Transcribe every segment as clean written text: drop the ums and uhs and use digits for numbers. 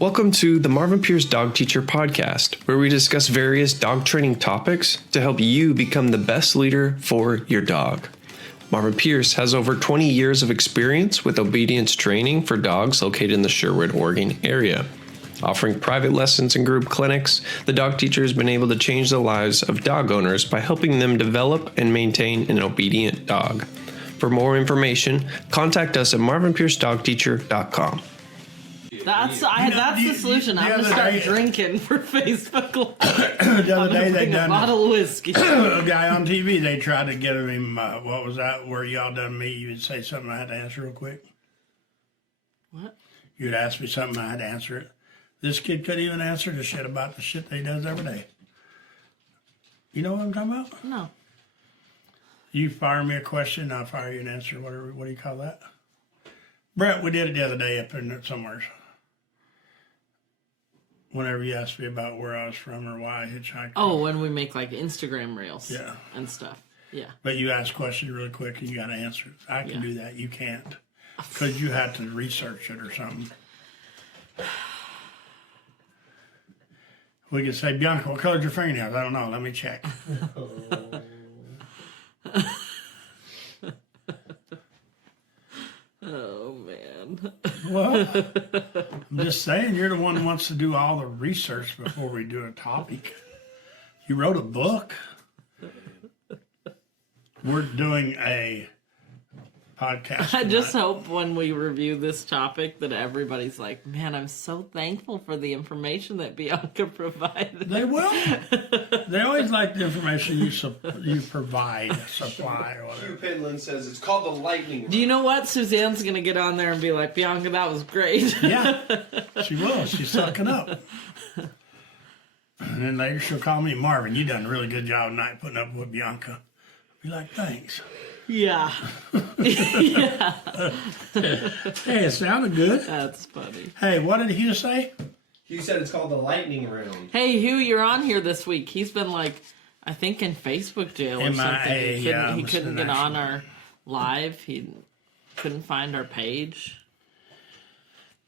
Welcome to the Marvin Pierce Dog Teacher podcast, where we discuss various dog training topics to help you become the best leader for your dog. Marvin Pierce has over 20 years of experience with obedience training for dogs located in the Sherwood, Oregon area. Offering private lessons and group clinics, the dog teacher has been able to change the lives of dog owners by helping them develop and maintain an obedient dog. For more information, contact us at marvinpiercedogteacher.com. That's the solution. I'm gonna start drinking for Facebook Live. The other day they done a bottle of whiskey. A guy on TV. They tried to get him. What was that? Where y'all done me? You would say something I had to answer real quick. What? You'd ask me something I had to answer it. This kid couldn't even answer the shit about the shit that he does every day. You know what I'm talking about? No. You fire me a question, I'll fire you an answer. Whatever. What do you call that? Brett, we did it the other day up in somewhere. Whenever you asked me about where I was from or why I hitchhiked. Oh, when we make like Instagram reels. Yeah. And stuff. Yeah. But you ask questions really quick and you got to answer it. I can do that. You can't. Because you have to research it or something. We could say, Bianca, what color's your fingernails? I don't know. Let me check. Oh, man. Well, I'm just saying, you're the one who wants to do all the research before we do a topic. You wrote a book. We're doing a podcast I just tonight. hope when we review this topic that everybody's like, man, I'm so thankful for the information that Bianca provided. They will. They always like the information you provide, supply, or whatever. Hugh Penland says it's called the lightning. Do you know what? Suzanne's going to get on there and be like, Bianca, that was great. Yeah, she will. She's sucking up. And then later she'll call me, Marvin, you done a really good job tonight putting up with Bianca. Be like, thanks. Yeah. Yeah. Hey, it sounded good. That's funny. Hey, what did Hugh say? Hugh said it's called the lightning round. Hey, Hugh, you're on here this week. He's been like, I think in Facebook jail or something. He couldn't get on our live. He couldn't find our page.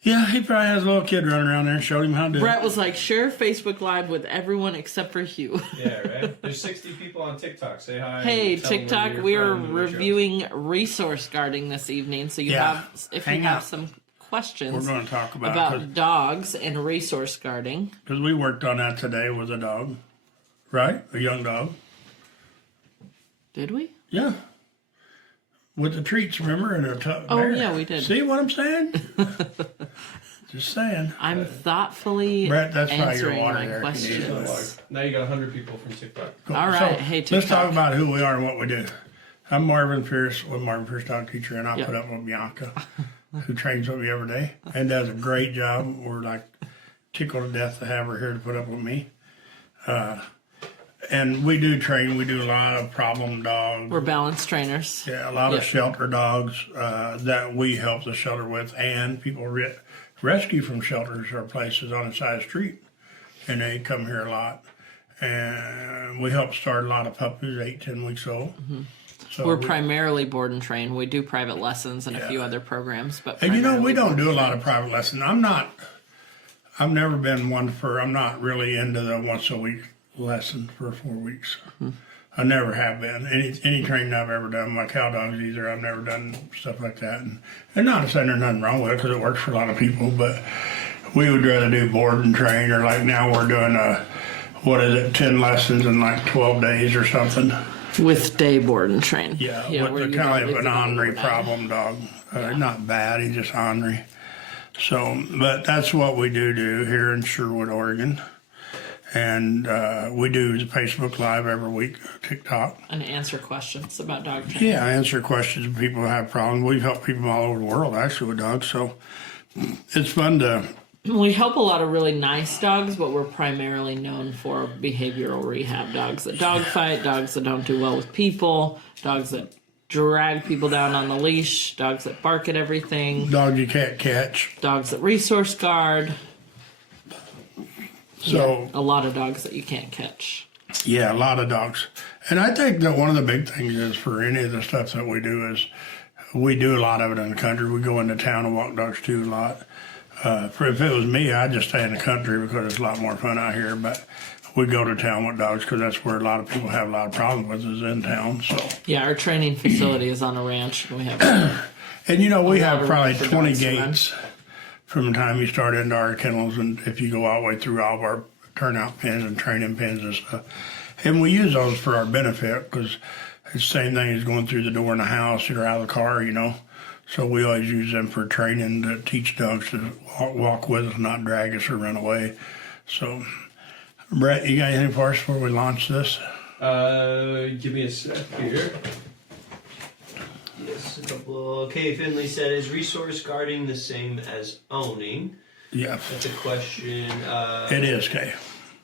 Yeah, he probably has a little kid running around there and showed him how to do Brett it. was like, share Facebook Live with everyone except for Hugh. Yeah, right? There's 60 people on TikTok. Say hi. Hey, TikTok, we are reviewing resource guarding this evening. So you have, if you have some questions We're going to talk about dogs and resource guarding. Because we worked on that today with a dog, right? A young dog. Did we? Yeah. With the treats, remember? And a Oh, yeah, we did. See what I'm saying? Just saying. I'm thoughtfully Brett, that's probably your answering water my there. questions. Now you got 100 people from TikTok. Cool. All right. So, Hey, let's TikTok. talk about who we are and what we do. I'm Marvin Pierce with Marvin Pierce Dog Teacher, and I Yep. put up with Bianca, who trains with me every day and does a great job. We're like tickled to death to have her here to put up with me. And we do train. We do a lot of problem dogs. We're balance trainers. Yeah, a lot of shelter dogs that we help the shelter with, and people rescue from shelters or places on the side of the street, and they come here a lot. And we help start a lot of puppies, 8-10 weeks old. Mm-hmm. So We're primarily board and train. We do private lessons and a few other programs, but and you know, we primarily don't board do a and lot train. of private lessons. I've never been one for. I'm not really into the once a week lesson for 4 weeks. Mm-hmm. I never have been. Any training I've ever done, my cow dogs either, I've never done stuff like that. And not to say there's nothing wrong with it because it works for a lot of people, but we would rather do board and train, or like now we're doing 10 lessons in like 12 days or something. With day board and train. Yeah, where with you the don't kind of leave an the dog ornery overnight. problem dog. Not bad, he's just ornery. So, but that's what we do here in Sherwood, Oregon. And we do Facebook Live every week, TikTok. And answer questions about dog training. Yeah, I answer questions when people have problems. We've helped people all over the world, actually, with dogs. So it's fun to... We help a lot of really nice dogs, but we're primarily known for behavioral rehab dogs that dog fight, dogs that don't do well with people, dogs that drag people down on the leash, dogs that bark at everything, Dogs you can't catch. dogs that resource guard. So, a lot of dogs that you can't catch. yeah, a lot of dogs. And I think that one of the big things is for any of the stuff that we do is we do a lot of it in the country. We go into town and walk dogs too a lot. If it was me, I'd just stay in the country because it's a lot more fun out here. But we go to town with dogs because that's where a lot of people have a lot of problems with is in town. So Yeah, our training facility is on a ranch. We have and you know we lot have of probably room for 20 dogs to run. gates from the time you start into our kennels, and if you go all the way through all of our turnout pens and training pens and stuff, and we use those for our benefit because it's the same thing as going through the door in the house or out of the car, you know. So we always use them for training to teach dogs to walk with us, not drag us or run away. So, Brett, you got anything for us before we launch this? Give me a sec here. Yes, a couple. Okay, Finley said, is resource guarding the same as owning? Yeah, That's a question. it is, Kay.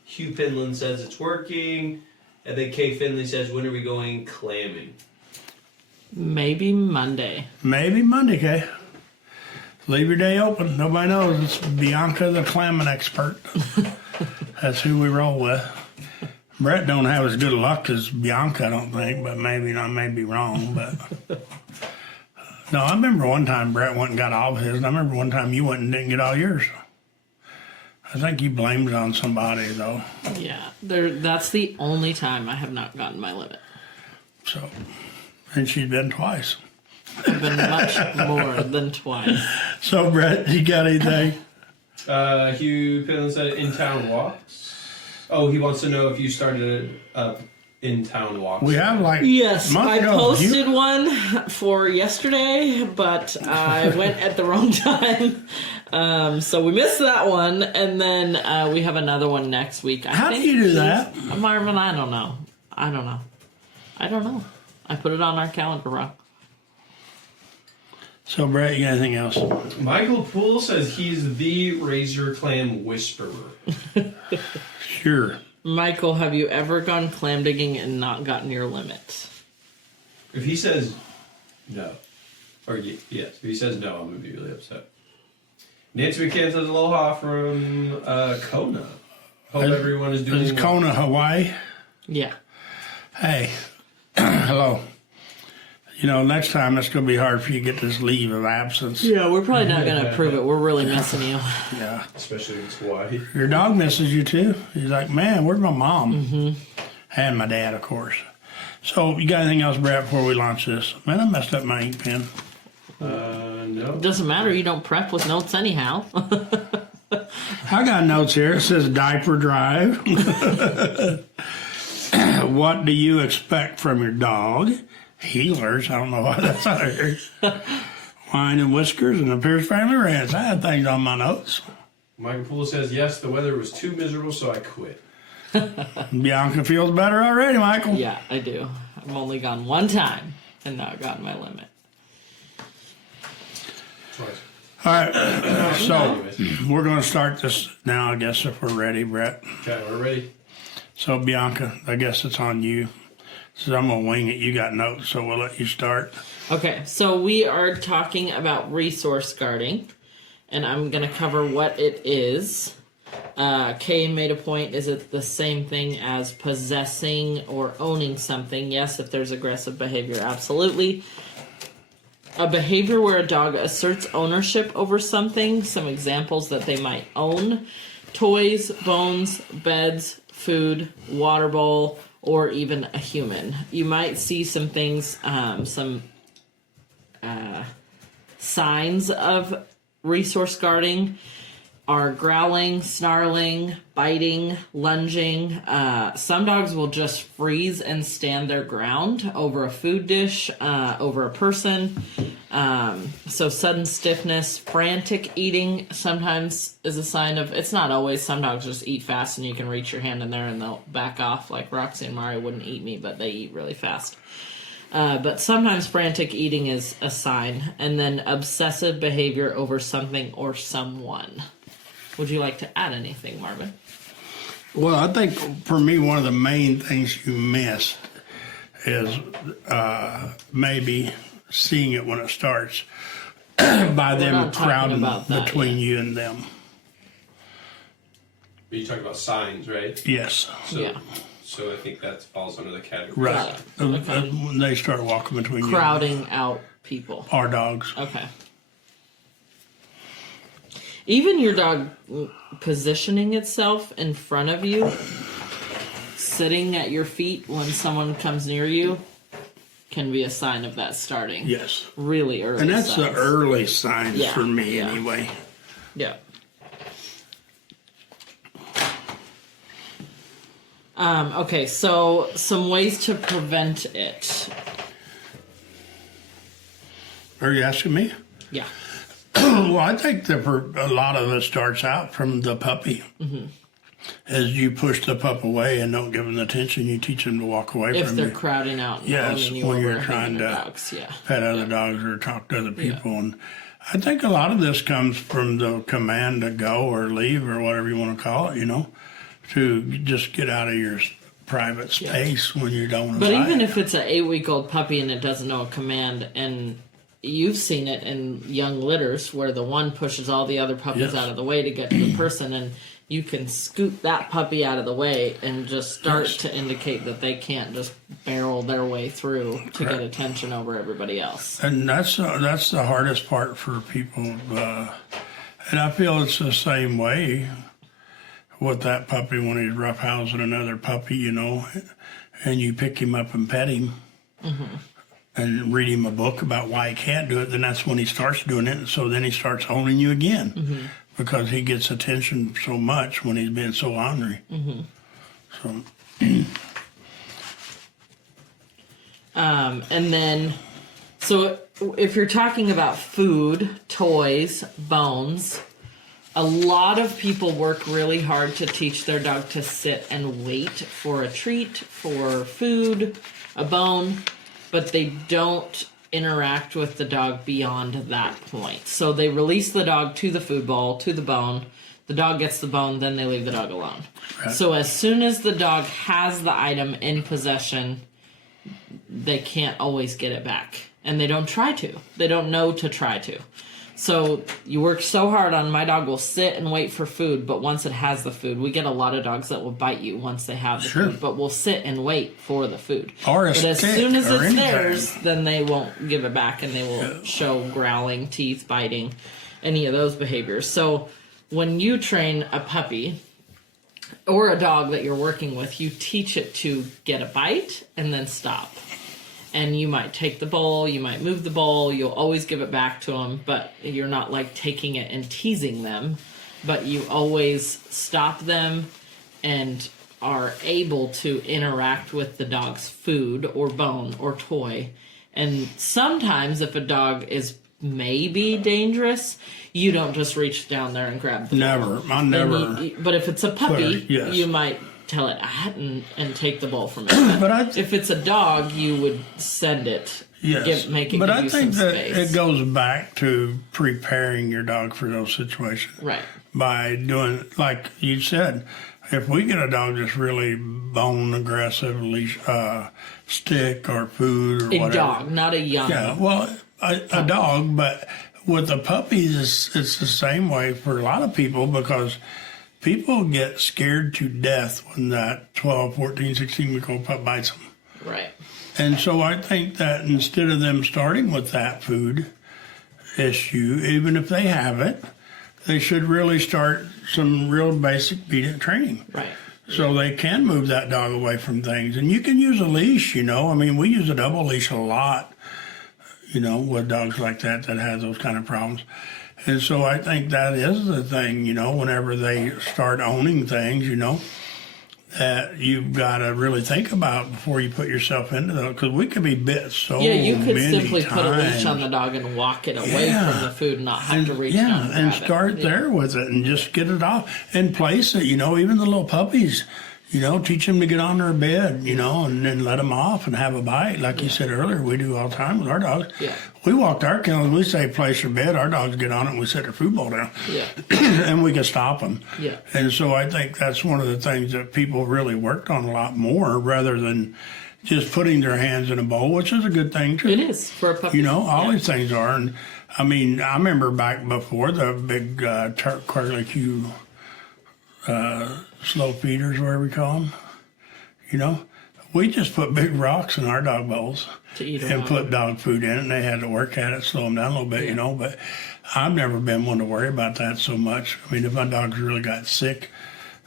Hugh Pinland says it's working. And then Kay Finley says, when are we going clamming? maybe Monday. Maybe Monday, Kay. Leave your day open. Nobody knows. It's Bianca, the clamming expert. That's who we roll with. Brett don't have as good luck as Bianca, I don't think, but maybe I may be wrong. But no, I remember one time Brett went and got all of his, and I remember one time you went and didn't get all yours. I think you blamed it on somebody though. Yeah, that's the only time I have not gotten my limit. So, and she's been twice. I've been much more than twice. So Brett, you got anything? Hugh Pinlan said in-town walks. Oh, he wants to know if you started in-town walks. We have like Yes, a month I ago. posted one for yesterday, but I went at the wrong time. So we missed that one, and then we have another one next week. How do you do that? Marvin, I don't know. I put it on our calendar wrong. So Brett, you got anything else? Michael Poole says he's the Razor Clam Whisperer. Sure. Michael, have you ever gone clam digging and not gotten your limit? If he says no, or yes, if he says no, I'm going to be really upset. Nancy McCann says aloha from Kona. Hope everyone is doing Is well. Kona, Hawaii? Yeah. Hey, hello. You know, next time it's going to be hard for you to get this leave of absence. Yeah, we're probably not going to approve it. We're really missing you. Yeah. Especially if it's Hawaii. Your dog misses you too. He's like, man, where's my mom? Mm-hmm. And my dad, of course. So, you got anything else, Brett, before we launch this? Man, I messed up my ink pen. No. Doesn't matter. You don't prep with notes anyhow. I got notes here. It says diaper drive. What do you expect from your dog? Healers. I don't know why that's out here. Wine and Whiskers and the Pierce family ranch. I had things on my notes. Michael Poole says yes, the weather was too miserable, so I quit. Bianca feels better already, Michael. Yeah, I do. I've only gone one time and not gotten my limit. Twice. All right. So, Anyways. we're going to start this now, I guess, if we're ready, Brett. Okay, we're ready. So, Bianca, I guess it's on you. So I'm going to wing it. You got notes, so we'll let you start. Okay, so we are talking about resource guarding, and I'm going to cover what it is. Kay made a point, is it the same thing as possessing or owning something? Yes, if there's aggressive behavior, absolutely. A behavior where a dog asserts ownership over something, some examples that they might own: toys, bones, beds, food, water bowl, or even a human. You might see some things, some signs of resource guarding are growling, snarling, biting, lunging. Some dogs will just freeze and stand their ground over a food dish, over a person. So sudden stiffness, frantic eating sometimes is a sign of, it's not always, some dogs just eat fast and you can reach your hand in there and they'll back off. Like Roxy and Mari wouldn't eat me, but they eat really fast. But sometimes frantic eating is a sign. And then obsessive behavior over something or someone. Would you like to add anything, Marvin? Well, I think for me, one of the main things you missed is maybe seeing it when it starts by them not talking crowding about that between you and them. But you talk about signs, right? Yes. So, Yeah. So I think that falls under the category. Right. When they start walking between Crowding out people. you. Our dogs. Okay. Even your dog positioning itself in front of you, sitting at your feet when someone comes near you, can be a sign of that starting. Yes. Really early. And that's signs. the early signs Yeah, for me yeah. anyway. Yeah. Okay, so some ways to prevent it. Are you asking me? Yeah. Well, I think that a lot of it starts out from the puppy. Mm-hmm. As you push the pup away and don't give them the attention, you teach them to walk away If from they're you. crowding out and Yes, owning you when over you're and trying hitting to dogs, yeah. pet other dogs or talk to other people. And I think a lot of this comes from the command to go or leave or whatever you want to call it, to just get out of your private space when you don't want to But even if it's an 8-week-old puppy and it doesn't know a command, and you've seen it in young litters where the one pushes all the other puppies out of the way to get to the person, and you can scoot that puppy out of the way and just start to indicate that they can't just barrel their way through to get attention over everybody else. And that's the hardest part for people. And I feel it's the same way with that puppy when he's roughhousing another puppy, and you pick him up and pet him and read him a book about why he can't do it, then that's when he starts doing it. And so then he starts owning you again because he gets attention so much when he's being so ornery. And then, so if you're talking about food, toys, bones, a lot of people work really hard to teach their dog to sit and wait for a treat, for food, a bone, but they don't interact with the dog beyond that point. So they release the dog to the food bowl, to the bone. The dog gets the bone, then they leave the dog alone. Right. So as soon as the dog has the item in possession, they can't always get it back. And they don't try to. They don't know to try to. So you work so hard on my dog will sit and wait for food, but once it has the food, we get a lot of dogs that will bite you once they have the food, but will sit and wait for the food. Or a but as stick soon as or it's anything. theirs, then they won't give it back and they will show growling, teeth, biting, any of those behaviors. So when you train a puppy or a dog that you're working with, you teach it to get a bite and then stop. And you might take the bowl, you might move the bowl, you'll always give it back to them, but you're not like taking it and teasing them, but you always stop them and are able to interact with the dog's food or bone or toy. And sometimes if a dog is maybe dangerous, you don't just reach down there and grab the Never. I never. but if it's a puppy, Yes. you might tell it and take the bowl from it. But if it's a dog, you would send it. Yes, Make it but give I you think some that space. it goes back to preparing your dog for those situations. Right. By doing, like you said, if we get a dog that's really bone aggressive, stick or food or A whatever. dog, not a young. Yeah, well, a dog, but with the puppies, it's the same way for a lot of people because people get scared to death when that 12, 14, 16-week-old pup bites them. Right. And so I think that instead of them starting with that food issue, even if they have it, they should really start some real basic obedient training. Right. So they can move that dog away from things. And you can use a leash, I mean, we use a double leash a lot, with dogs like that have those kind of problems. And so I think that is the thing, whenever they start owning things, that you've got to really think about before you put yourself into them. Because we could be bit so many Yeah, you could simply times. put a leash on the dog and walk it away from the food and not have to reach down and and grab start it. there with it and just get it off and place it. Even the little puppies, teach them to get on their bed, and then let them off and have a bite. Like you said earlier, we do all the time with our dogs. Yeah. We walked our kennels, we say place your bed, our dogs get on it and we set their food bowl down. Yeah. And we can stop them. Yeah. And so I think that's one of the things that people really worked on a lot more rather than just putting their hands in a bowl, which is a good thing too. It is for a puppy. All these things are. And I mean, I remember back before the big curlicue slow feeders, whatever we call them, We just put big rocks in our dog bowls To eat and put dog food in it, and they had to work at it, slow them down a little bit, you know. But I've never been one to worry about that so much. I mean, if my dogs really got sick,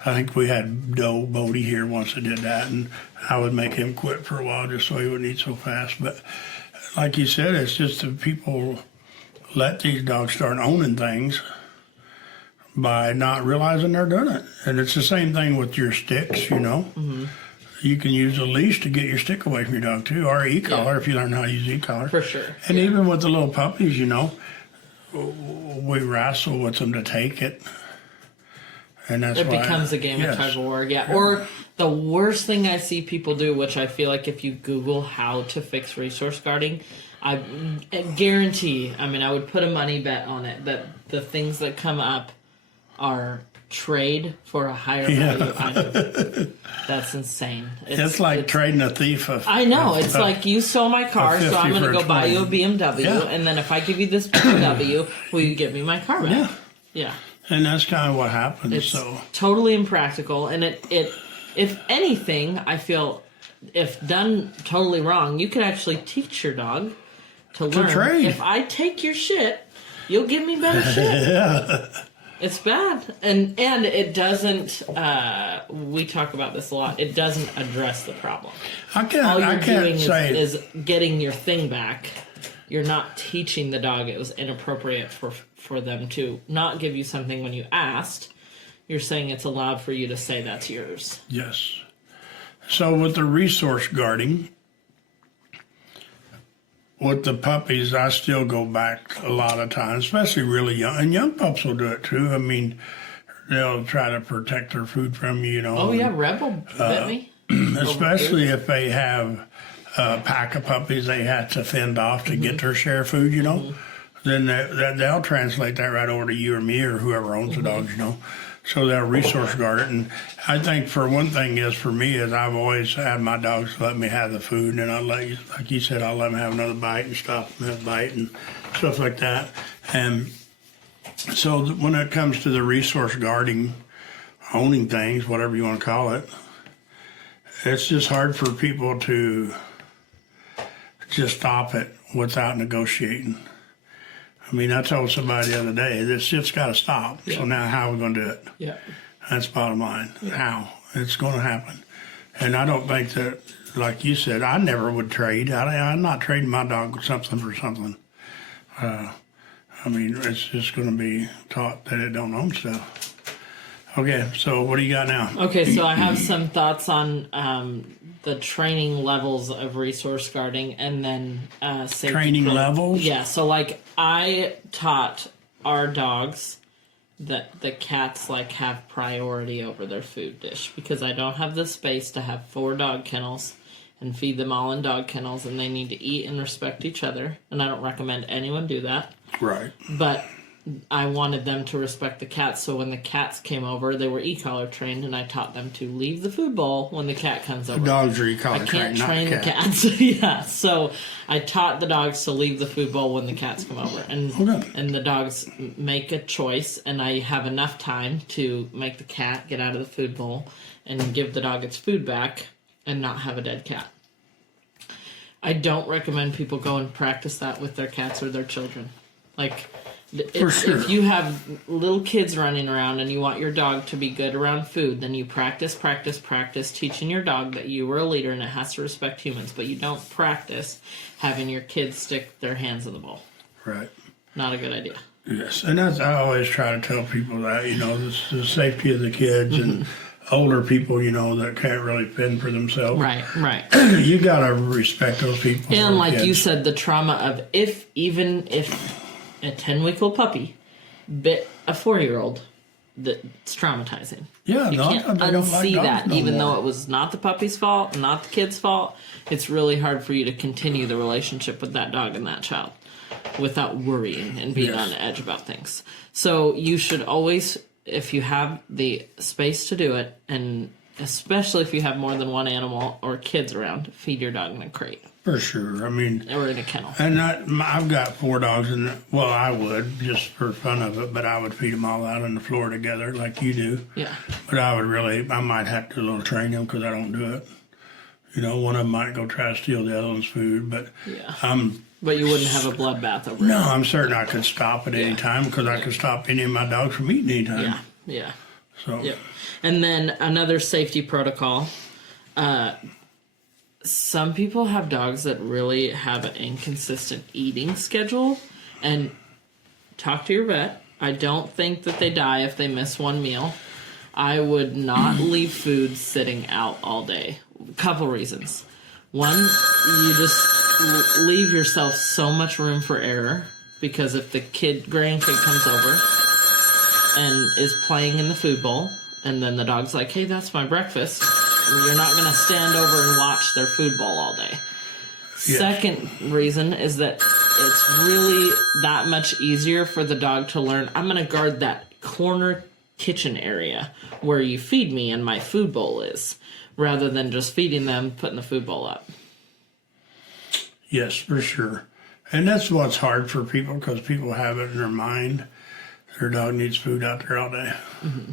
I think we had Bodie here once that did that, and I would make him quit for a while just so he wouldn't eat so fast. But like you said, it's just that people let these dogs start owning things by not realizing they're doing it. And it's the same thing with your sticks, you know. Mm-hmm. You can use a leash to get your stick away from your dog too, or e-collar if you learn how to use e-collar. For sure. And even with the little puppies, you know, we wrestle with them to take it. And that's it why becomes a game of tug of war. Yeah. Or the worst thing I see people do, which I feel like if you Google how to fix resource guarding, I guarantee, I mean, I would put a money bet on it that the things that come up are trade for a higher value item. That's insane. It's like trading a thief. I know. It's like you stole my car, so I'm going to go buy you a BMW, and then if I give you this BMW, will you give me my car back? Yeah. And that's kind of what happens. It's totally impractical, and it if anything, I feel if done totally wrong, you could actually teach your dog to learn. Trade. If I take your shit, you'll give me better shit. It's bad, and it doesn't. We talk about this a lot. It doesn't address the problem. All you're doing is getting your thing back. You're not teaching the dog it was inappropriate for them to not give you something when you asked. You're saying it's allowed for you to say that's yours. Yes. So with the resource guarding, with the puppies, I still go back a lot of times, especially really young. And young pups will do it too. I mean, they'll try to protect their food from you, you know. Oh, yeah, Rebel bit me. Especially if they have a pack of puppies they have to fend off to get their share of food, you know. Then they'll translate that right over to you or me or whoever owns the dogs, you know. So they'll resource guard it. And I think for one thing for me is I've always had my dogs let me have the food, and then I'll let you, like you said, I'll let them have another bite and stop them have a bite and stuff like that. And so when it comes to the resource guarding, owning things, whatever you want to call it, it's just hard for people to just stop it without negotiating. I mean, I told somebody the other day, this shit's got to stop. Yeah. So now how are we going to do it? Yeah. That's bottom line. Yeah. How? It's going to happen. And I don't think that, like you said, I never would trade. I'm not trading my dog something for something. I mean, it's just going to be taught that it don't own stuff. Okay, so what do you got now? Okay, so I have some thoughts on the training levels of resource guarding, and then safety. Training levels? Yeah, so like I taught our dogs that the cats like have priority over their food dish because I don't have the space to have 4 dog kennels and feed them all in dog kennels, and they need to eat and respect each other, and I don't recommend anyone do that. Right. But I wanted them to respect the cats, so when the cats came over, they were e-collar trained, and I taught them to leave the food bowl when the cat comes over. The dogs are e-collar trained, not the train the cats. Yeah, so I taught the dogs to leave the food bowl when the cats come over, and the dogs make a choice, and I have enough time to make the cat get out of the food bowl and give the dog its food back and not have a dead cat. I don't recommend people go and practice that with their cats or their children. Like, if you have little kids running around and you want your dog to be good around food, then you practice teaching your dog that you were a leader and it has to respect humans, but you don't practice having your kids stick their hands in the bowl. Right. Not a good idea. Yes, and I always try to tell people that, you know, the safety of the kids and older people, you know, that can't really fend for themselves. Right. You got to respect those people. And like you said, the trauma of even if a 10-week-old puppy bit a 4-year-old, that's traumatizing. Yeah, you can't unsee that, even more. though it was not the puppy's fault, not the kid's fault. It's really hard for you to continue the relationship with that dog and that child without worrying and being on edge about things. So you should always, if you have the space to do it, and especially if you have more than one animal or kids around, feed your dog in a crate. For sure. I mean, or in a kennel. And I've got 4 dogs, and well, I would just for fun of it, but I would feed them all out on the floor together like you do. Yeah. But I might have to a little train them because I don't do it. You know, one of them might go try to steal the other one's food, but Yeah. But you wouldn't have a bloodbath over no, it. I'm certain I could stop at any time because I could stop any of my dogs from eating anytime. Yeah. Yeah. So Yep. And then another safety protocol. Some people have dogs that really have an inconsistent eating schedule, and talk to your vet. I don't think that they die if they miss one meal. I would not leave food sitting out all day. A couple reasons. One, you just leave yourself so much room for error, because if the grandkid comes over and is playing in the food bowl, and then the dog's like, hey, that's my breakfast, you're not going to stand over and watch their food bowl all day. Yes. Second reason is that it's really that much easier for the dog to learn, I'm going to guard that corner kitchen area where you feed me and my food bowl is, rather than just feeding them, putting the food bowl up. Yes, for sure. And that's what's hard for people, because people have it in their mind their dog needs food out there all day. Mm-hmm.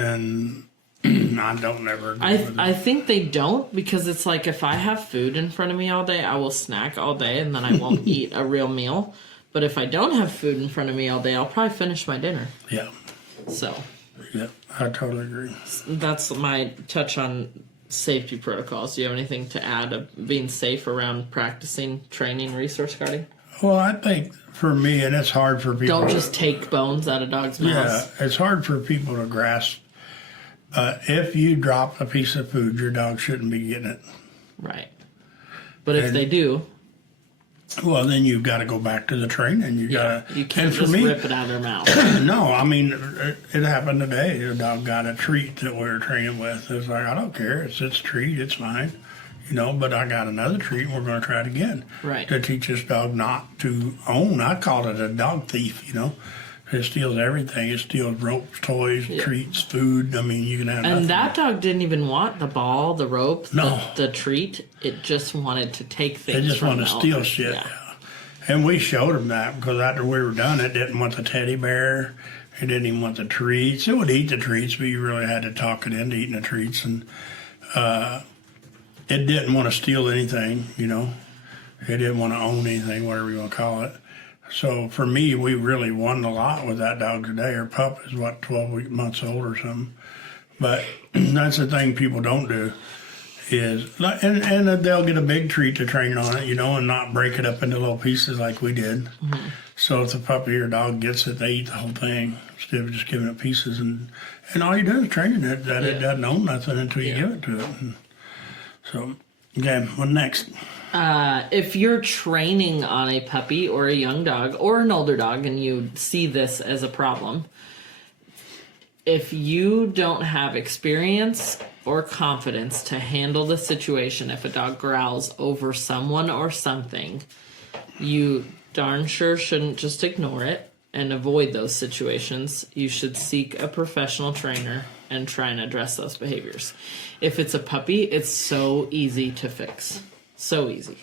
And I don't ever agree with it. I think they don't, because it's like, if I have food in front of me all day, I will snack all day and then I won't eat a real meal. But if I don't have food in front of me all day, I'll probably finish my dinner. Yeah. So. Yeah, I totally agree. That's my touch on safety protocols. Do you have anything to add of being safe around practicing, training, resource guarding? Well, I think for me, and it's hard for people. Don't just take bones out of dogs' mouths. Yeah, it's hard for people to grasp. If you drop a piece of food, your dog shouldn't be getting it. Right. But if they do, well, then you've got to go back to the training. You can't just rip it out of their mouth. No, I mean, it happened today. A dog got a treat that we were training with. It's like, I don't care. It's its treat. It's fine. You know, but I got another treat, and we're going to try it again. Right. To teach this dog not to own. I call it a dog thief, you know. It steals everything. It steals ropes, toys, treats, food. I mean, you can have nothing. And that dog didn't even want the ball, the rope, no. the treat. It just wanted to take things. It just wanted to steal owner. shit. Yeah. And we showed him that, because after we were done, it didn't want the teddy bear. It didn't even want the treats. It would eat the treats, but you really had to talk it into eating the treats. And it didn't want to steal anything, you know. It didn't want to own anything, whatever you want to call it. So for me, we really won a lot with that dog today. Her pup is, 12 months old or something. But that's the thing people don't do is, and they'll get a big treat to train on it, you know, and not break it up into little pieces like we did. Mm-hmm. So if the puppy or dog gets it, they eat the whole thing instead of just giving it pieces. And all you do is training it that it doesn't own nothing until you give it to it. And so, okay, what next? If you're training on a puppy or a young dog or an older dog and you see this as a problem, if you don't have experience or confidence to handle the situation, if a dog growls over someone or something, you darn sure shouldn't just ignore it and avoid those situations. You should seek a professional trainer and try and address those behaviors. If it's a puppy, it's so easy to fix. So easy.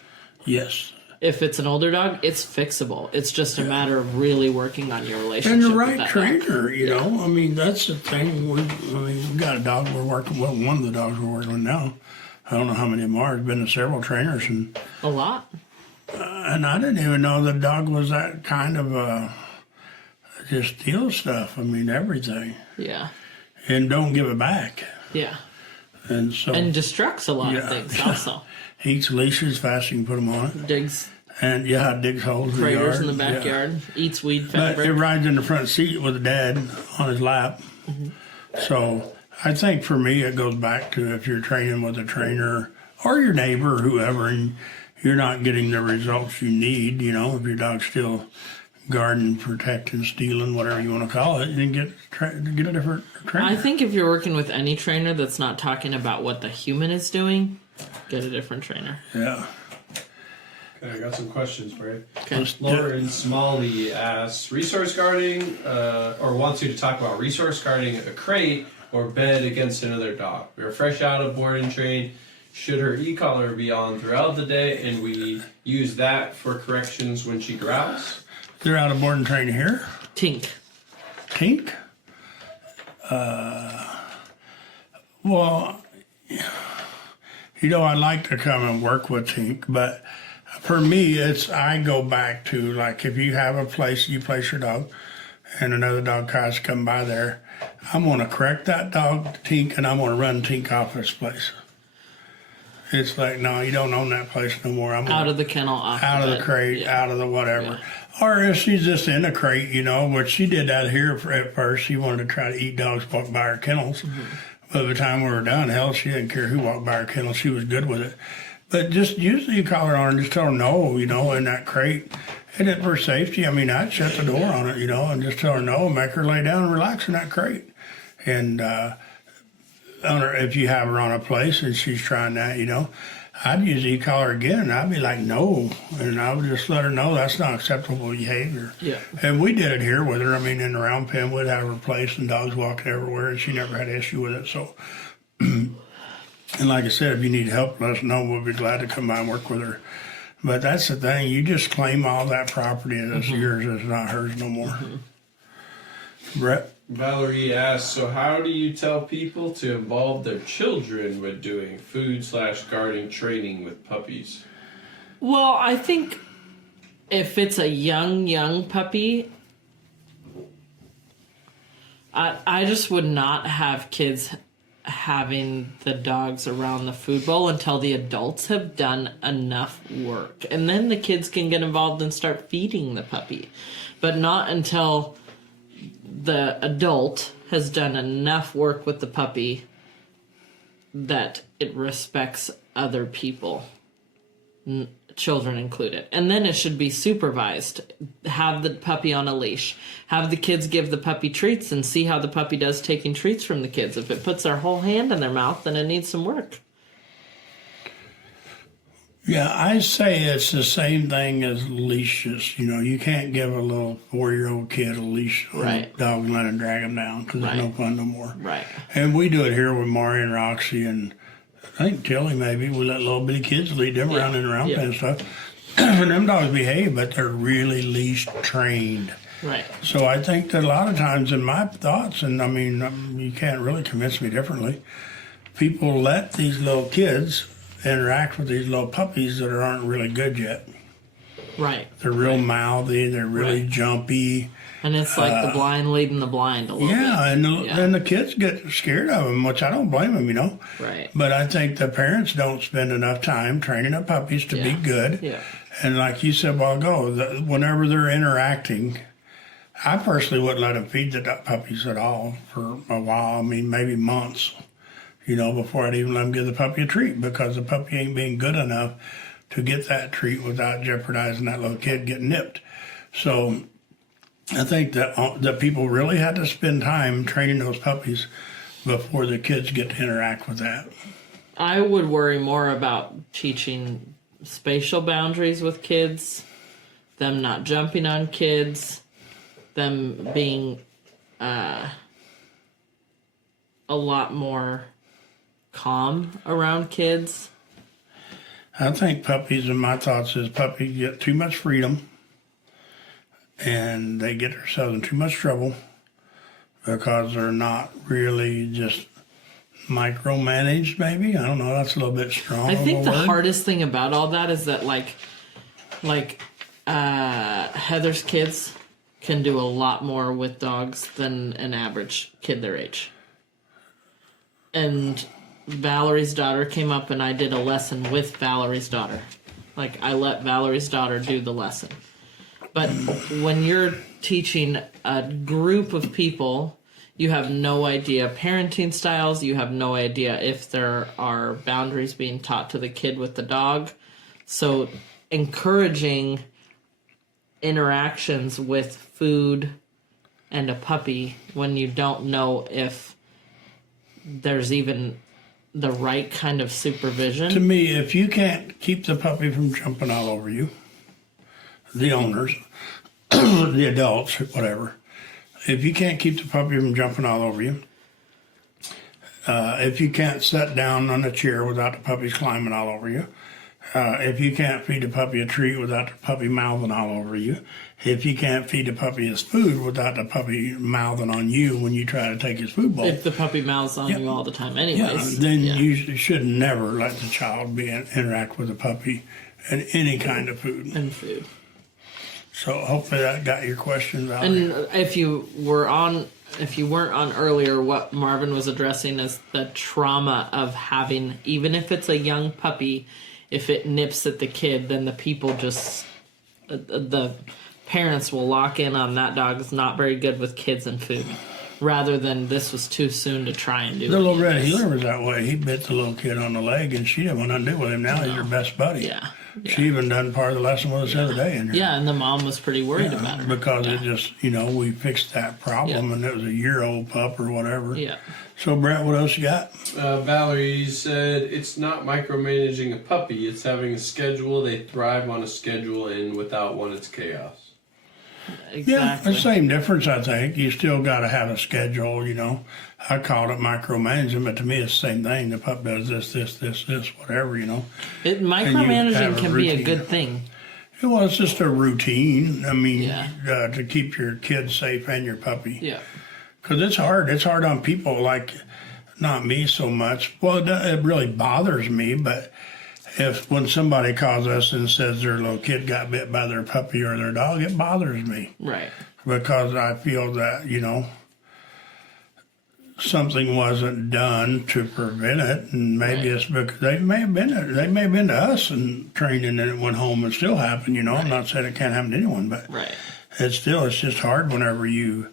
Yes. If it's an older dog, it's fixable. It's just a matter of really working on your relationship and the with right that trainer, dog. you know. I mean, that's the thing. We've got a dog we're working with. One of the dogs we're working with now. I don't know how many more. There's been to several trainers, and a lot. And I didn't even know the dog was that kind of just steal stuff. I mean, everything. Yeah. And don't give it back. Yeah. And so. And destructs a lot of things also. Eats leashes fast, you can put them on it. Digs. And digs holes in the yard. Craters in the backyard. Yeah. Eats weed fabric. But it rides in the front seat with dad on his lap. Mm-hmm. So I think for me it goes back to if you're training with a trainer or your neighbor or whoever, and you're not getting the results you need, you know, if your dog's still guarding, protecting, stealing, whatever you want to call it, and get a different trainer. I think if you're working with any trainer that's not talking about what the human is doing, get a different trainer. Yeah. Okay, I got some questions for you. Okay. Lauren Smalley asks, resource guarding, or wants you to talk about resource guarding a crate or bed against another dog. We are fresh out of board and train. Should her e-collar be on throughout the day, and we use that for corrections when she growls? They're out of board and train here. Tink. Tink? Well, I'd like to come and work with Tink, but for me, I go back to, like, if you have a place, you place your dog, and another dog tries to come by there, I'm going to correct that dog, Tink, and I'm going to run Tink off this place. It's like, no, you don't own that place no more. I'm Out of the kennel, out of the crate, Yeah. out of the whatever. Yeah. Or if she's just in a crate, which she did that here at first. She wanted to try to eat dogs walk by her kennels. By the time we were done, hell, she didn't care who walked by her kennel. She was good with it. But just usually you call her on and just tell her no, in that crate. And it for safety, I'd shut the door on it, and just tell her no, and make her lay down and relax in that crate. And if you have her on a place and she's trying that, I'd usually call her again and I'd be like, no. And I would just let her know that's not acceptable behavior. Yeah. And we did it here with her. In the round pen, we'd have her placed and dogs walking everywhere, and she never had an issue with it. So, and like I said, if you need help, let us know. We'll be glad to come by and work with her. But that's the thing. You just claim all that property and it's yours. It's not hers no more. Brett? Valerie asks, so how do you tell people to involve their children with doing food/guarding training with puppies? Well, I think if it's a young puppy, I just would not have kids having the dogs around the food bowl until the adults have done enough work. And then the kids can get involved and start feeding the puppy. But not until the adult has done enough work with the puppy that it respects other people, children included. And then it should be supervised. Have the puppy on a leash. Have the kids give the puppy treats and see how the puppy does taking treats from the kids. If it puts their whole hand in their mouth, then it needs some work. Yeah, I say it's the same thing as leashes. You can't give a little 4-year-old kid a leash on a dog and let him drag him down because it's no fun no more. Right. And we do it here with Mari and Roxy and I think Tilly maybe. We let little bitty kids lead them around in the round pen and stuff. And them dogs behave, but they're really leash trained. Right. So I think that a lot of times in my thoughts, and you can't really convince me differently, people let these little kids interact with these little puppies that aren't really good yet. Right. They're real mouthy. They're really jumpy. And it's like the blind leading the blind a little bit. And then the kids get scared of them, which I don't blame them, Right. But I think the parents don't spend enough time training up puppies to be good. Yeah. And like you said a while ago, whenever they're interacting, I personally wouldn't let them feed the puppies at all for a while. Maybe months. Before I'd even let them give the puppy a treat because the puppy ain't being good enough to get that treat without jeopardizing that little kid getting nipped. So I think that people really had to spend time training those puppies before the kids get to interact with that. I would worry more about teaching spatial boundaries with kids, them not jumping on kids, them being a lot more calm around kids. I think puppies, and my thoughts is puppies get too much freedom and they get themselves in too much trouble because they're not really just micromanaged, maybe. I don't know, that's a little bit strong. I think the hardest thing about all that is that Heather's kids can do a lot more with dogs than an average kid their age. And Valerie's daughter came up and I did a lesson with Valerie's daughter. I let Valerie's daughter do the lesson. But when you're teaching a group of people, you have no idea parenting styles. You have no idea if there are boundaries being taught to the kid with the dog. So encouraging interactions with food and a puppy when you don't know if there's even the right kind of supervision. To me, if you can't keep the puppy from jumping all over you, the owners, the adults, whatever, if you can't keep the puppy from jumping all over you, if you can't sit down on a chair without the puppies climbing all over you, If you can't feed a puppy a treat without the puppy mouthing all over you, if you can't feed a puppy his food without the puppy mouthing on you when you try to take his food bowl, If the puppy mouths on you all the time, anyways. then you should never let the child interact with the puppy and any kind of food. And food. So hopefully that got your questions out. And if you weren't on earlier, what Marvin was addressing is the trauma of having, even if it's a young puppy, if it nips at the kid, then the people the parents will lock in on that dog is not very good with kids and food, rather than this was too soon to try and do. The little red heeler was that way. He bit the little kid on the leg, and she didn't want nothing to do with him. Now he's her best buddy. Yeah. She even done part of the lesson with us the other day. And the mom was pretty worried about her. Because it just, we fixed that problem, and it was a year-old pup or whatever. Yeah. So, Brett, what else you got? Valerie said it's not micromanaging a puppy. It's having a schedule. They thrive on a schedule, and without one, it's chaos. Exactly. Yeah, the same difference, I think. You still got to have a schedule, I called it micromanaging, but to me it's the same thing. The pup does this, whatever, Micromanaging can be a good thing. Well, it's just a routine. I mean, to keep your kids safe and your puppy. Yeah. Because it's hard. It's hard on people like, not me so much. Well, it really bothers me, but when somebody calls us and says their little kid got bit by their puppy or their dog, it bothers me. Right. Because I feel that, something wasn't done to prevent it, and maybe it's because they may have been to us and training, and it went home and still happened. I'm not saying it can't happen to anyone, but it's just hard whenever you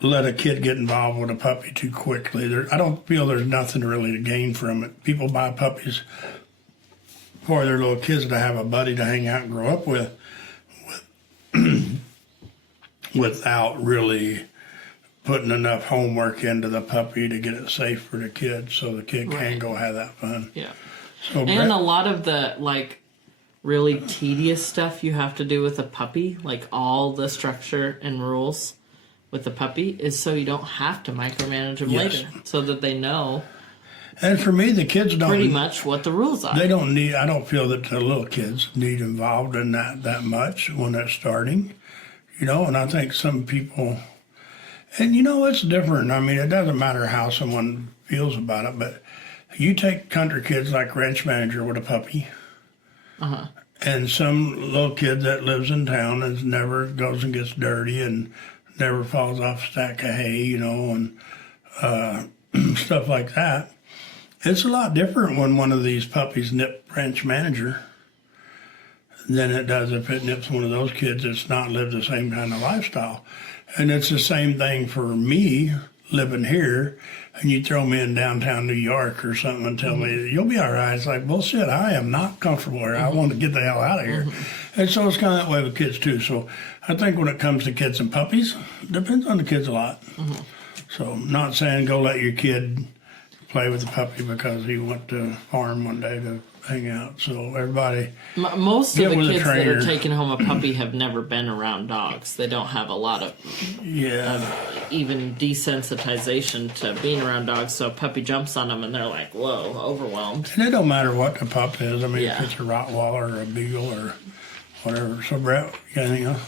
let a kid get involved with a puppy too quickly. I don't feel there's nothing really to gain from it. People buy puppies for their little kids to have a buddy to hang out and grow up with without really putting enough homework into the puppy to get it safe for the kid so the kid can go have that fun. Yeah. So and a lot of the, really tedious stuff you have to do with a puppy, like all the structure and rules with the puppy, is so you don't have to micromanage them later, so that they know. And for me, the kids don't pretty much what the rules are. They don't need. I don't feel that the little kids need involved in that much when they're starting, And I think some people, and it's different. I mean, it doesn't matter how someone feels about it, but you take country kids like Ranch Manager with a puppy, and some little kid that lives in town and never goes and gets dirty and never falls off a stack of hay, and stuff like that. It's a lot different when one of these puppies nip Ranch Manager than it does if it nips one of those kids that's not lived the same kind of lifestyle. And it's the same thing for me living here, and you throw me in downtown New York or something and tell me, you'll be all right. It's like, bullshit, I am not comfortable here. I want to get the hell out of here. And so it's kind of that way with kids too. So I think when it comes to kids and puppies, it depends on the kids a lot. So not saying go let your kid play with the puppy because he went to farm one day to hang out. So everybody, most of the kids that are taking home a puppy have never been around dogs. They don't have a lot of even desensitization to being around dogs. So a puppy jumps on them and they're like, whoa, overwhelmed. And it don't matter what the pup is. I mean, if it's a Rottweiler or a Beagle or whatever. So Brett, you got anything else?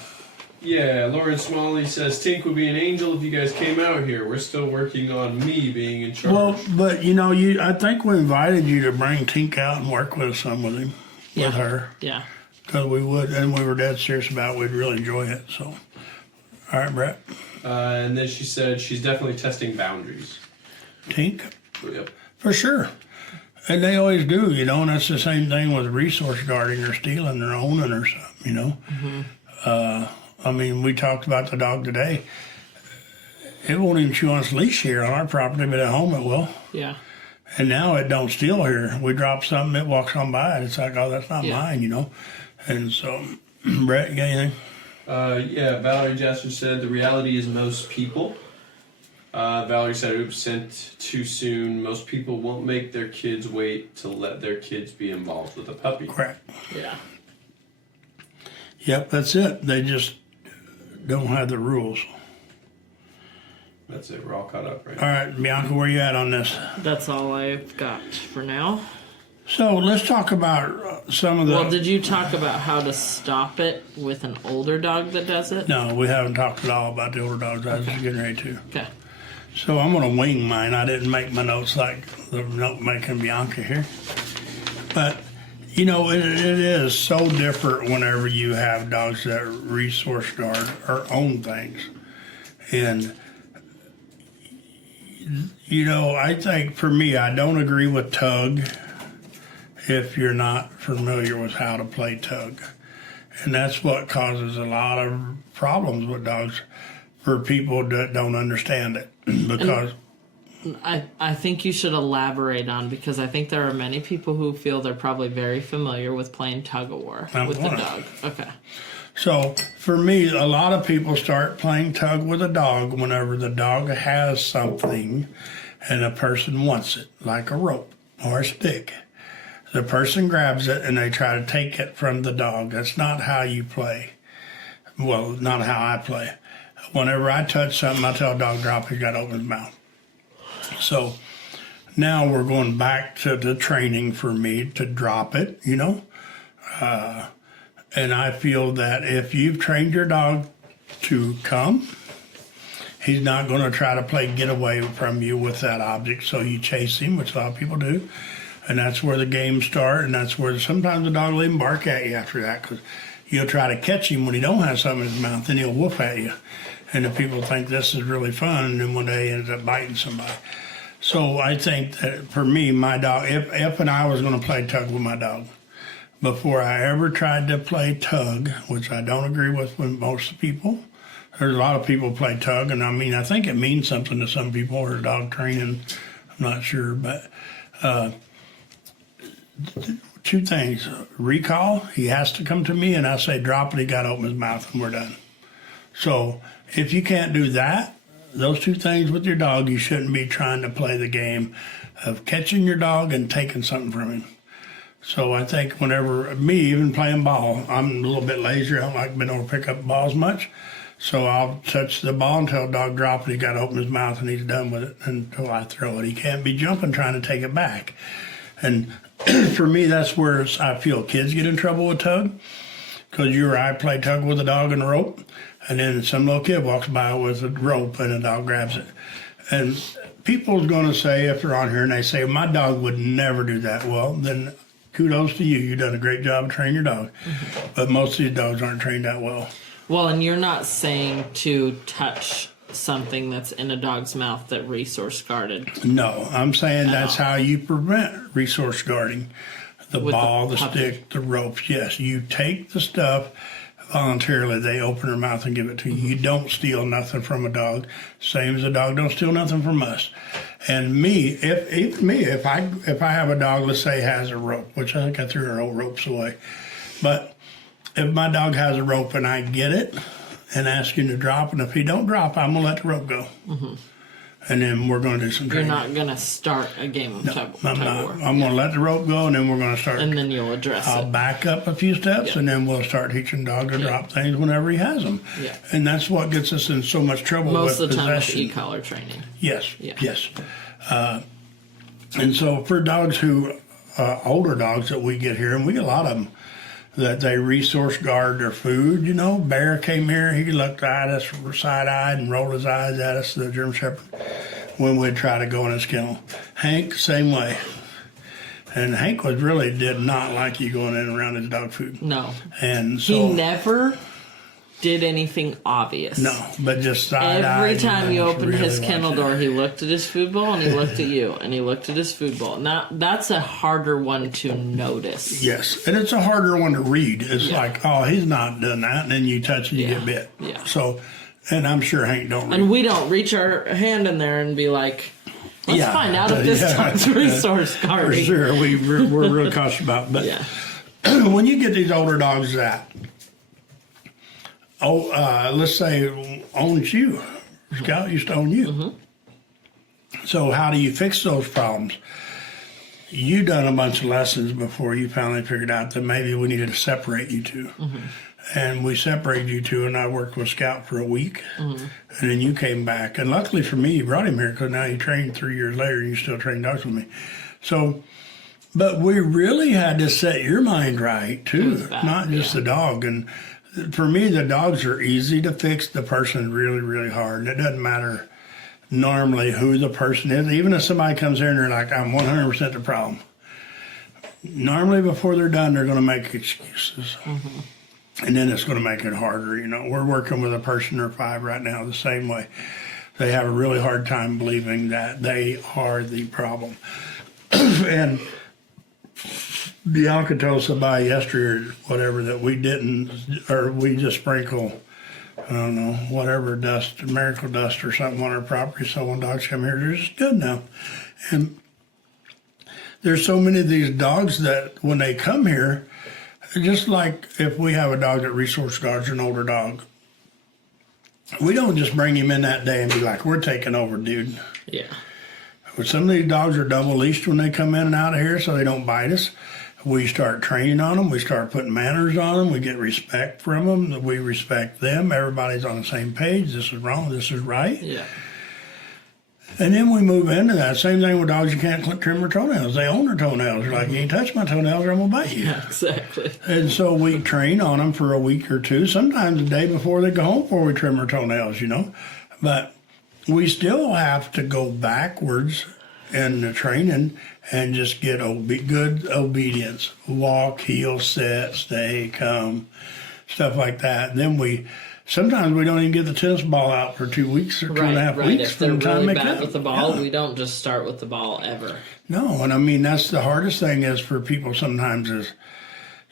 Yeah, Lauren Smalley says Tink would be an angel if you guys came out here. We're still working on me being in charge. Well, but I think we invited you to bring Tink out and work with us with him, with her. Yeah. Because we would, and we were dead serious about it. We'd really enjoy it. So, all right, Brett. And then she said she's definitely testing boundaries. Tink? Yep. For sure. And they always do, and that's the same thing with resource guarding or stealing or owning or something, I mean, we talked about the dog today. It won't even chew on its leash here on our property, but at home it will. Yeah. And now it don't steal here. We drop something, it walks on by it. It's like, oh, that's not mine, And so, Brett, you got anything? Valerie Jasper said the reality is most people. Valerie said, oops, sent too soon. Most people won't make their kids wait to let their kids be involved with a puppy. Correct. Yeah. Yep, that's it. They just don't have the rules. That's it. We're all caught up right All right, Bianca, where you at on this? That's all I've got for now. So let's talk about some of the... Well, did you talk about how to stop it with an older dog that does it? No, we haven't talked at all about the older dogs. I was just getting ready to. Okay. So I'm going to wing mine. I didn't make my notes like the note making Bianca here. But, you know, it is so different whenever you have dogs that resource guard or own things. And, you know, I think for me, I don't agree with tug if you're not familiar with how to play tug. And that's what causes a lot of problems with dogs for people that don't understand it. Because I think you should elaborate on, because I think there are many people who feel they're probably very familiar with playing tug of war with the dog. Okay. So for me, a lot of people start playing tug with a dog whenever the dog has something and a person wants it, like a rope or a stick. The person grabs it and they try to take it from the dog. That's not how you play. Well, not how I play. Whenever I touch something, I tell a dog drop, he's got to open his mouth. So now we're going back to the training for me to drop it, you know. And I feel that if you've trained your dog to come, he's not going to try to play get away from you with that object. So you chase him, which a lot of people do. And that's where the games start, and that's where sometimes the dog will even bark at you after that, because you'll try to catch him when he don't have something in his mouth, and he'll woof at you. And the people think this is really fun, and then one day he ends up biting somebody. So I think that for me, my dog, if and I was going to play tug with my dog, before I ever tried to play tug, which I don't agree with most people, there's a lot of people play tug, and I mean, I think it means something to some people, or dog training, I'm not sure, but... two things. Recall, he has to come to me and I say drop it, he got to open his mouth and we're done. So if you can't do that, those two things with your dog, you shouldn't be trying to play the game of catching your dog and taking something from him. So I think whenever me, even playing ball, I'm a little bit lazy. I don't like being able to pick up balls much. So I'll touch the ball until the dog drops it. He got to open his mouth and he's done with it until I throw it. He can't be jumping trying to take it back. And for me, that's where I feel kids get in trouble with tug, because you or I play tug with a dog and a rope, and then some little kid walks by with a rope and a dog grabs it. And people's going to say, if they're on here and they say, my dog would never do that, well, then kudos to you. You've done a great job of training your dog. Mm-hmm. But most of these dogs aren't trained that well. Well, and you're not saying to touch something that's in a dog's mouth that resource guarded. No, I'm saying that's how you prevent resource guarding. The ball, the stick, the ropes. Yes, you take the stuff voluntarily. They open their mouth and give it to you. You don't steal nothing from a dog. Same as a dog don't steal nothing from us. And me, if I have a dog, let's say has a rope, which I think I threw our old ropes away, but if my dog has a rope and I get it and ask him to drop, and if he don't drop, I'm gonna let the rope go. Mm-hmm. And then we're going to do some training. You're not going to start a game of tug war. I'm going to let the rope go, and then we're going to start. And then you'll address I'll back up a few steps, and then we'll start teaching dog to drop things whenever he has them. Yeah. And that's what gets us in so much trouble most with of the time possession. with e-collar training. Yes, yes. And so for dogs who, older dogs that we get here, and we get a lot of them, that they resource guard their food. You know, Bear came here, he looked at us side-eyed and rolled his eyes at us, the German Shepherd, when we'd try to go in his kennel. Hank, same way. And Hank did not like you going in around his dog food. No. And so he never did anything obvious. No, but just side-eyed. Every time you opened his kennel door, he looked at his food bowl and he looked at you and he looked at his food bowl. Now, that's a harder one to notice. Yes, and it's a harder one to read. It's like, oh, he's not done that, and then you touch and you get bit. Yeah. So, and I'm sure Hank don't read. And we don't reach our hand in there and be like, let's find out if this dog's resource guarding. For sure, we're real cautious about it. But when you get these older dogs that, let's say, owns you. Scout used to own you. Mm-hmm. So how do you fix those problems? You done a bunch of lessons before you finally figured out that maybe we needed to separate you two. Mm-hmm. and we separated you two, and I worked with Scout for a week, and then you came back. And luckily for me, you brought him here because now you trained 3 years later, and you still train dogs with me. So, but we really had to set your mind right too, not just the dog. And for me, the dogs are easy to fix. The person really, really hard, and it doesn't matter normally who the person is. Even if somebody comes here and they're like, "I'm 100% the problem," normally before they're done, they're going to make excuses. And then it's going to make it harder. You know, we're working with a person or 5 right now the same way. They have a really hard time believing that they are the problem. And Bianca told somebody yesterday or whatever that we didn't, or we just sprinkle, I don't know, whatever dust, miracle dust or something on our property. So when dogs come here, they're just good now. And there's so many of these dogs that when they come here, just like if we have a dog that resource guards an older dog, we don't just bring him in that day and be like, "We're taking over, dude." Yeah. But some of these dogs are double leashed when they come in and out of here so they don't bite us. We start training on them. We start putting manners on them. We get respect from them. We respect them. Everybody's on the same page. This is wrong. This is right. Yeah. And then we move into that. Same thing with dogs. You can't trim their toenails. They own their toenails. You're like, "You ain't touch my toenails or I'm going to bite you." Yeah, exactly. And so we train on them for a week or two, sometimes a day before they go home before we trim their toenails, you know. But we still have to go backwards in the training and just get good obedience. Walk, heel, sit, stay, come, stuff like that. And then sometimes we don't even get the tennis ball out for 2 weeks or 2.5 weeks If they're from the time really they bad come. with the ball, Yeah. we don't just start with the ball ever. No, and I mean, that's the hardest thing is for people sometimes is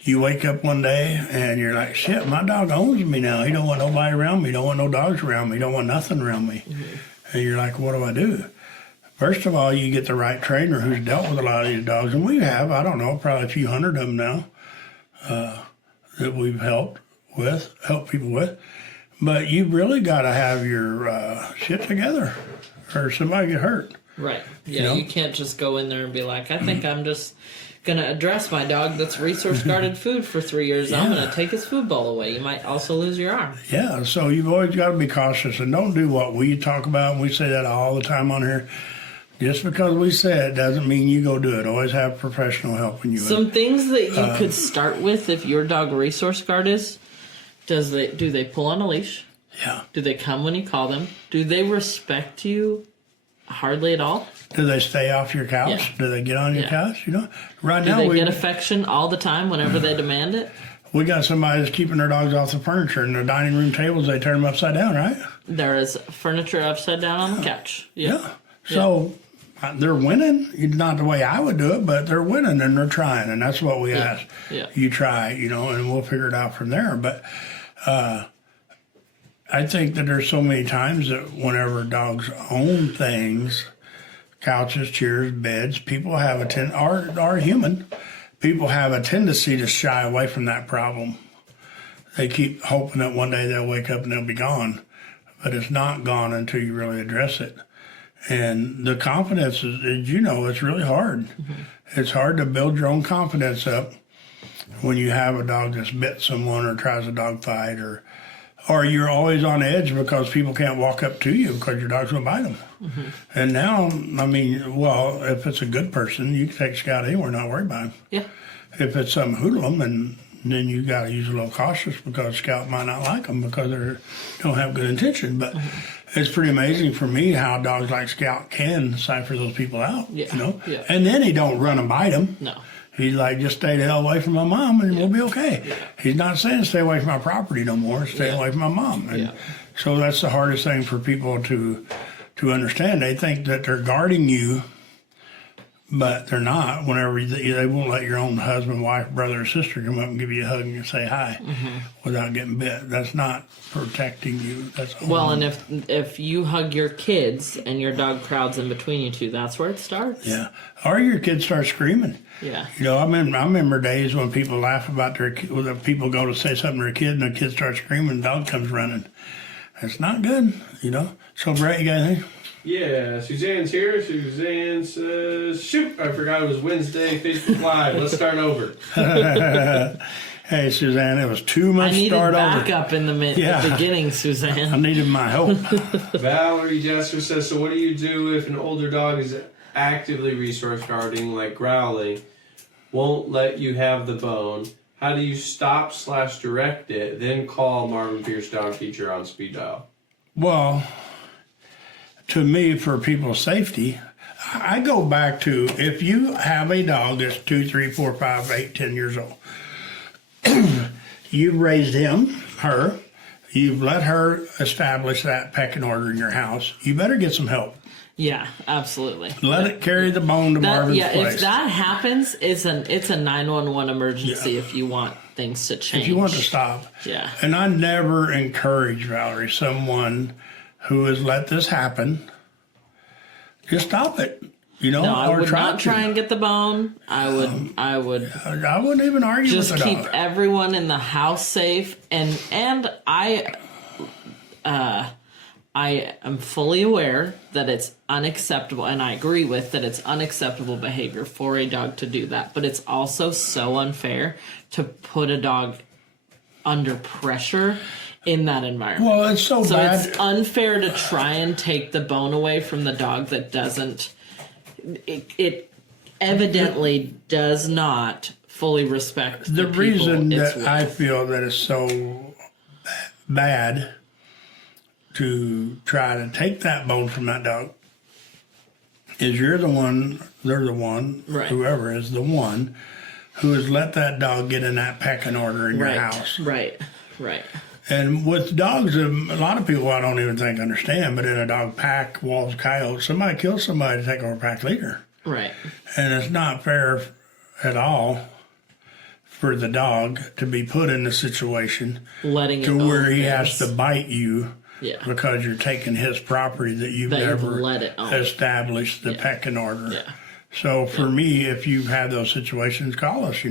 you wake up one day and you're like, "Shit, my dog owns me now. He don't want nobody around me. Don't want no dogs around me. Don't want nothing around me." And you're like, "What do I do?" First of all, you get the right trainer who's dealt with a lot of these dogs. And we have, I don't know, probably a few hundred of them now that we've helped people with. But you really got to have your shit together or somebody get hurt. Right. Yeah, you can't just go in there and be like, "I think I'm just going to address my dog that's resource guarded food for 3 years. I'm going to take his food bowl away." You might also lose your arm. Yeah, so you've always got to be cautious and don't do what we talk about. And we say that all the time on here. Just because we say it doesn't mean you go do it. Always have professional helping you. Some things that you could start with if your dog resource guard is, do they pull on a leash? Yeah. Do they come when you call them? Do they respect you hardly at all? Do they stay off your couch? Yeah. Do they get on your couch? You know, right Do now they get affection all the time whenever they demand it? we got somebody that's keeping their dogs off the furniture and the dining room tables. They turn them upside down, right? There is furniture upside down on the couch. Yeah. So they're winning. Not the way I would do it, but they're winning and they're trying, and that's what we ask. Yeah. You try, you know, and we'll figure it out from there. But I think that there's so many times that whenever dogs own things, couches, chairs, beds, people have are human. People have a tendency to shy away from that problem. They keep hoping that one day they'll wake up and they'll be gone, but it's not gone until you really address it. And the confidence is you know, it's really hard. It's hard to build your own confidence up when you have a dog that's bit someone or tries a dog fight or you're always on edge because people can't walk up to you because your dog's going to bite them. And now, I mean, well, if it's a good person, you can take Scout anywhere, not worry about him. Yeah. If it's some hoodlum, and then you got to use a little cautious because Scout might not like them because they don't have good intention. But it's pretty amazing for me how dogs like Scout can cipher those people out. Yeah. You know, Yeah. and then he don't run and bite them. No. He's like, just stay the hell away from my mom and we'll be okay. Yeah. He's not saying stay away from my property no more. Stay away from my mom. And so that's the hardest thing for people to understand. They think that they're guarding you, but they're not. Whenever they won't let your own husband, wife, brother, or sister come up and give you a hug and say hi without getting bit. That's not protecting you. That's Well, and if you hug your kids and your dog crowds in between you two, that's where it starts. Yeah. Or your kids start screaming. Yeah. You know, I remember days when people laugh about when people go to say something to their kid and the kid starts screaming, the dog comes running. That's not good, you know. So, Brett, you got anything? Yeah, Suzanne's here. Suzanne says, shoot, I forgot it was Wednesday, Facebook Live. Let's start over. Hey, Suzanne, it was too much I needed start over. backup in the beginning, I Suzanne. needed my help. Valerie Jesser says, so what do you do if an older dog is actively resource guarding, like growling, won't let you have the bone? How do you stop/direct it, then call Marvin Pierce Dog Teacher on speed dial? Well, to me, for people's safety, I go back to if you have a dog that's 2, 3, 4, 5, 8, 10 years old, you've raised him, her, you've let her establish that pecking order in your house, you better get some help. Yeah, absolutely. Let it carry the bone to Marvin's place. If that happens, it's a 911 emergency if you want things to change. If you want to stop. Yeah. And I never encourage, Valerie, someone who has let this happen, just stop it. No, I would not try and get the bone. I wouldn't even argue just with the keep dog. everyone in the house safe. And I am fully aware that it's unacceptable, and I agree with that it's unacceptable behavior for a dog to do that. But it's also so unfair to put a dog under pressure in that environment. Well, it's so bad. It's unfair to try and take the bone away from the dog that doesn't. It evidently does not fully respect The people reason it's that with. I feel that it's so bad to try to take that bone from that dog is you're the one, they're the one, Right. whoever is the one who has let that dog get in that pecking order in your house. Right. And with dogs, a lot of people I don't even think understand, but in a dog pack, wolves, coyotes, somebody kills somebody to take over pack leader. Right. And it's not fair at all for the dog to be put in the situation Letting it to where he own has to things. bite you Yeah. because you're taking his property that you've That you've never let it own. established the pecking order. Yeah. So for me, if you've had those situations, call us,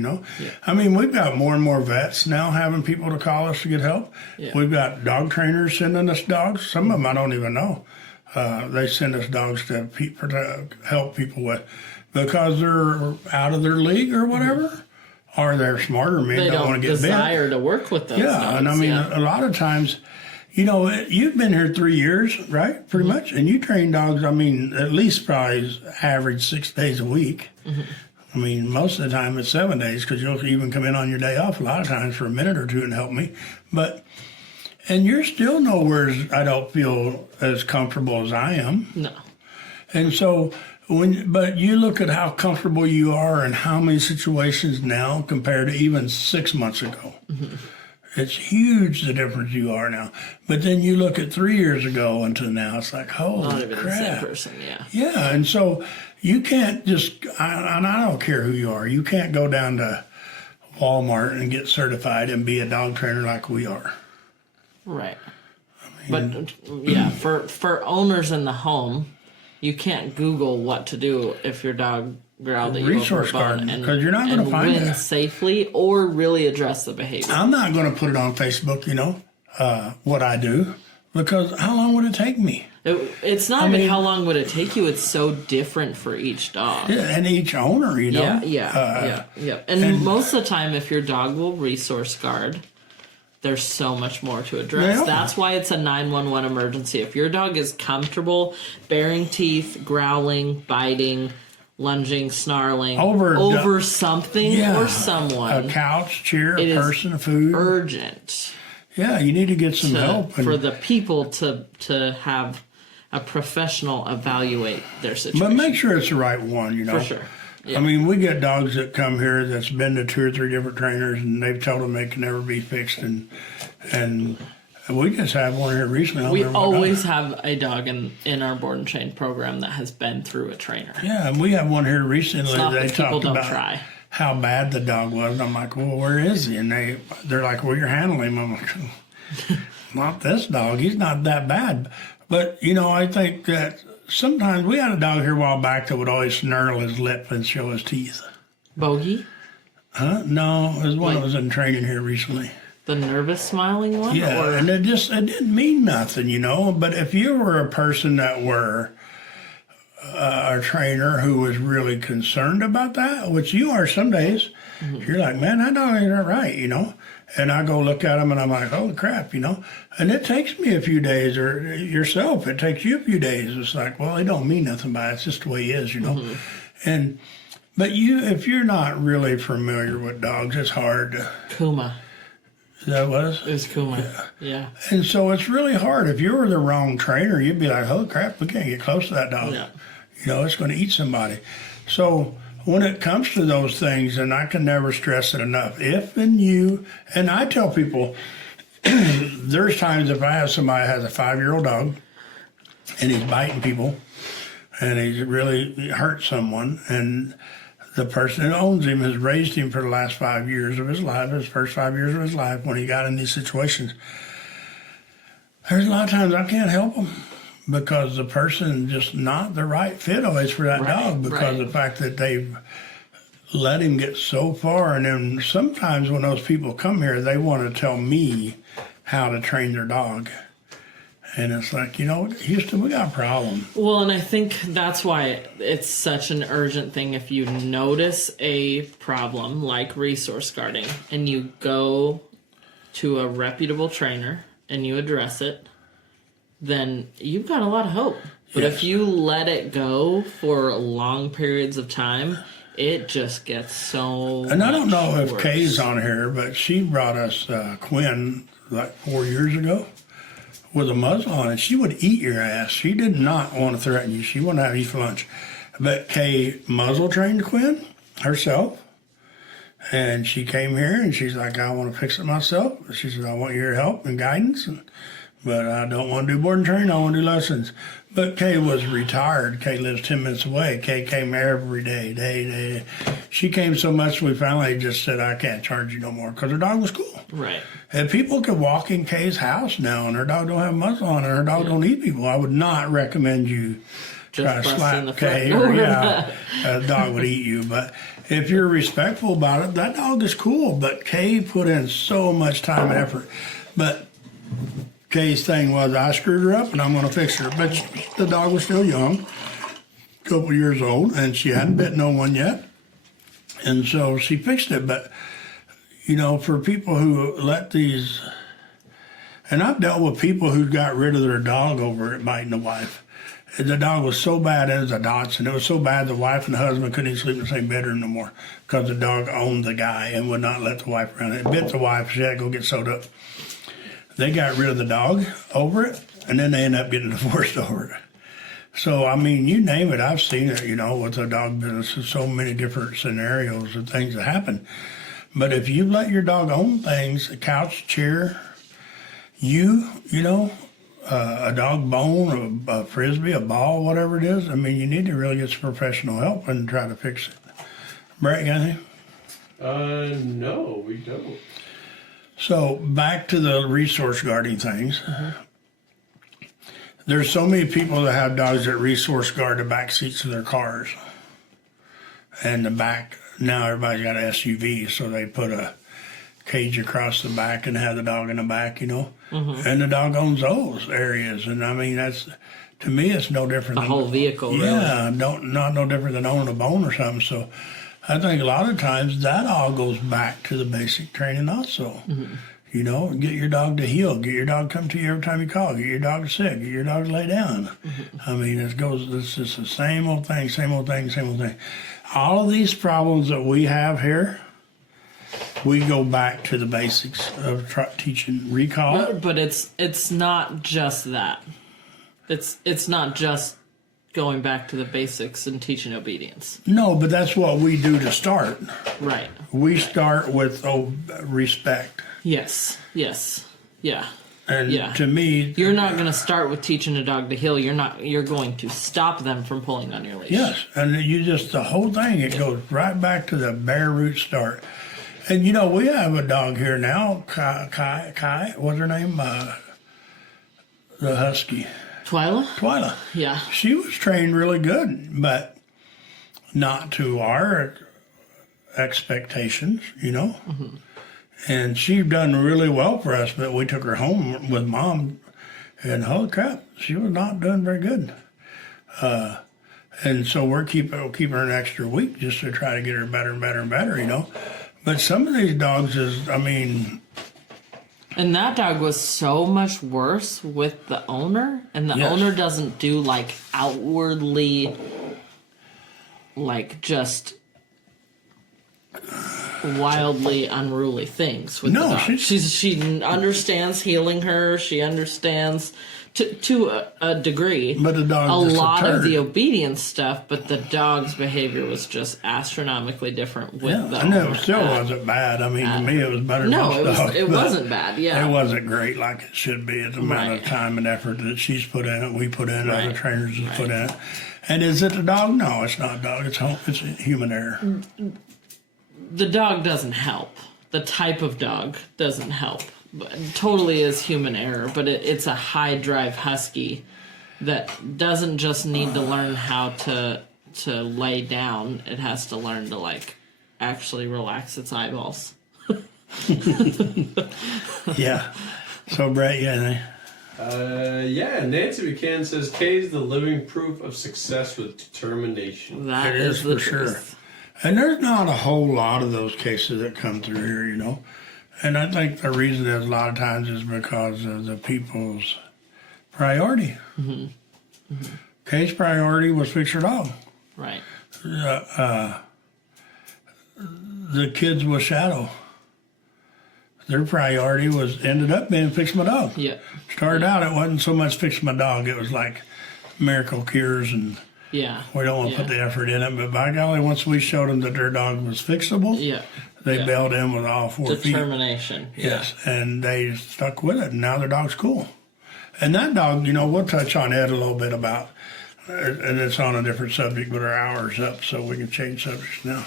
I mean, we've got more and more vets now having people to call us to get help. Yeah. We've got dog trainers sending us dogs. Some of them I don't even know. They send us dogs to help people with because they're out of their league or whatever, or they're smarter men, They don't want to get bit. desire to work with those Yeah, dogs. and I mean, a lot of times, you've been here 3 years, right? Pretty much. And you train dogs, I mean, at least probably average 6 days a week. I mean, most of the time it's 7 days because you'll even come in on your day off a lot of times for a minute or two and help me. And you're still nowhere, I don't feel as comfortable as I am. No. And so, but you look at how comfortable you are and how many situations now compared to even 6 months ago. It's huge the difference you are now. But then you look at 3 years ago until now, it's like, holy Not even crap. the same person, yeah. Yeah, and so you can't just, and I don't care who you are, you can't go down to Walmart and get certified and be a dog trainer like we are. Right. But yeah, for owners in the home, you can't Google what to do if your dog growled at you Resource over a bone garden, 'cause you're not gonna find win it. safely or really address the behavior. I'm not going to put it on Facebook, what I do, because how long would it take me? It's not even how long would it take you. It's so different for each dog. Yeah, and each owner, Yeah. And most of the time, if your dog will resource guard, there's so much more to address. Yeah. That's why it's a 911 emergency. If your dog is comfortable baring teeth, growling, biting, lunging, snarling over something or someone, a couch, chair, it a is person, food. urgent Yeah, you need to get some help. for the people to have a professional evaluate their situation. But make sure it's the right one, For sure. Yeah. I mean, we get dogs that come here that's been to 2 or 3 different trainers, and they've told them they can never be fixed. And we just had one here recently. We always have a dog in our board and train program that has been through a trainer. Yeah, and we had one here recently. It's not They that people talked don't about try. how bad the dog was. And I'm like, well, where is he? And they're like, well, you're handling him. I'm like, not this dog. He's not that bad. But, I think that sometimes we had a dog here a while back that would always snarl his lip and show his teeth. Bogey? Huh? No, it was one that was in training here recently. The nervous smiling one? Yeah, Or? and it didn't mean nothing, But if you were a person that were a trainer who was really concerned about that, which you are some days. You're like, man, that dog ain't right, you know. And I go look at him and I'm like, holy crap, you know. And it takes me a few days, or yourself, it takes you a few days. It's like, well, it don't mean nothing by it. It's just the way he is, you know. But if you're not really familiar with dogs, it's hard to. Kuma. That was? It was Kuma. Yeah. And so it's really hard. If you were the wrong trainer, you'd be like, holy crap, we can't get close to that dog. Yeah. You know, it's going to eat somebody. So when it comes to those things, and I can never stress it enough, and I tell people, there's times if I have somebody that has a 5-year-old dog and he's biting people and he's really hurt someone, and the person that owns him has raised him for the last 5 years of his life, his first 5 years of his life, when he got in these situations, there's a lot of times I can't help him because the person just not the right fit always for that dog, because of the fact that they've let him get so far. And then sometimes when those people come here, they want to tell me how to train their dog. And it's like, you know, Houston, we got a problem. Well, and I think that's why it's such an urgent thing. If you notice a problem like resource guarding and you go to a reputable trainer and you address it, then you've got a lot of hope. But if you let it go for long periods of time, it just gets so And I don't know if worse. Kay's on here, but she brought us Quinn like 4 years ago with a muzzle on it. She would eat your ass. She did not want to threaten you. She wanted to have you for lunch. But Kay muzzle trained Quinn herself. And she came here and she's like, I want to fix it myself. She said, I want your help and guidance. But I don't want to do board and train. I want to do lessons. But Kay was retired. Kay lives 10 minutes away. Kay came every day. She came so much we finally just said, I can't charge you no more, because her dog was cool. Right. And people could walk in Kay's house now and her dog don't have a muzzle on her. Her dog don't eat people. I would not recommend you try to slap Kay. Or, a dog would eat you. But if you're respectful about it, that dog is cool. But Kay put in so much time and effort. But Kay's thing was, I screwed her up and I'm going to fix her. But the dog was still young, a couple years old, and she hadn't bit no one yet. And so she fixed it. But, you know, for people who let these, and I've dealt with people who got rid of their dog over it biting the wife. The dog was so bad, it was a Dotson. It was so bad the wife and the husband couldn't even sleep in the same bedroom no more because the dog owned the guy and would not let the wife around. It bit the wife. She had to go get sewed up. They got rid of the dog over it, and then they ended up getting divorced over it. So, I mean, you name it, I've seen it, you know, with the dog business. There's so many different scenarios and things that happen. But if you let your dog own things, a couch, chair, you know, a dog bone, a frisbee, a ball, whatever it is, I mean, you need to really get some professional help and try to fix it. Brett, you got anything? No, we don't. So back to the resource guarding things. There's so many people that have dogs that resource guard the back seats of their cars. And the back, now everybody's got SUVs, so they put a cage across the back and have the dog in the back, you know. And the dog owns those areas. And I mean, that's, to me, it's no different The than whole vehicle, yeah, not no different than owning a bone or something. So I think a lot of times that all goes back to the basic training also. You know, get your dog to heel, get your dog to come to you every time you call, get your dog sick, get your dog to lay down. I mean, it's just the same old thing, same old thing, same old thing. All of these problems that we have here, we go back to the basics of teaching recall. But it's not just that. It's not just going back to the basics and teaching obedience. No, but that's what we do to start. Right. We start with respect. Yes. Yeah. And to me, you're not going to start with teaching a dog to heel. You're going to stop them from pulling on your leash. yes, and the whole thing, it goes right back to the bare root start. And you know, we have a dog here now, Kai, what's her name? The husky. Twyla? Yeah. She was trained really good, but not to our expectations, you know. And she done really well for us, but we took her home with Mom, and holy crap, she was not doing very good. And so we'll keep her an extra week just to try to get her better and better and better, you know. But some of these dogs And that dog was so much worse with the owner, and the owner doesn't do like outwardly, like just wildly unruly things with the dog. She understands healing her. She understands to a degree, but the dog a lot of the obedience stuff. But the dog's behavior was just astronomically different with the and owner. it still wasn't bad. I mean, to me, it was better. No, than most dogs, it wasn't bad. Yeah, it wasn't great like it should be. It's the amount of time and effort that she's put in it, we put in, other trainers have put in it. And is it the dog? No, it's not dog. It's human error. The dog doesn't help. The type of dog doesn't help. But totally is human error, but it's a high drive husky that doesn't just need to learn how to lay down. It has to learn to like actually relax its eyeballs. Yeah. So Brett, Nancy Buchanan says Kay is the living proof of success with determination. That it is the for sure. truth. And there's not a whole lot of those cases that come through here, you know. And I think the reason is a lot of times is because of the people's priority. Mm-hmm. Mm-hmm. Kay's priority was fix her dog. Right. The kids with Shadow, their priority ended up being fix my dog. Yeah. Started out, it wasn't so much fix my dog. It was like miracle cures and we don't want to put the effort in it. But by golly, once we showed them that their dog was fixable, they bailed in with all 4 feet. Determination. Yes, and they stuck with it, and now their dog's cool. And that dog, you know, we'll touch on Ed a little bit about, and it's on a different subject, but our hour's up, so we can change subjects now.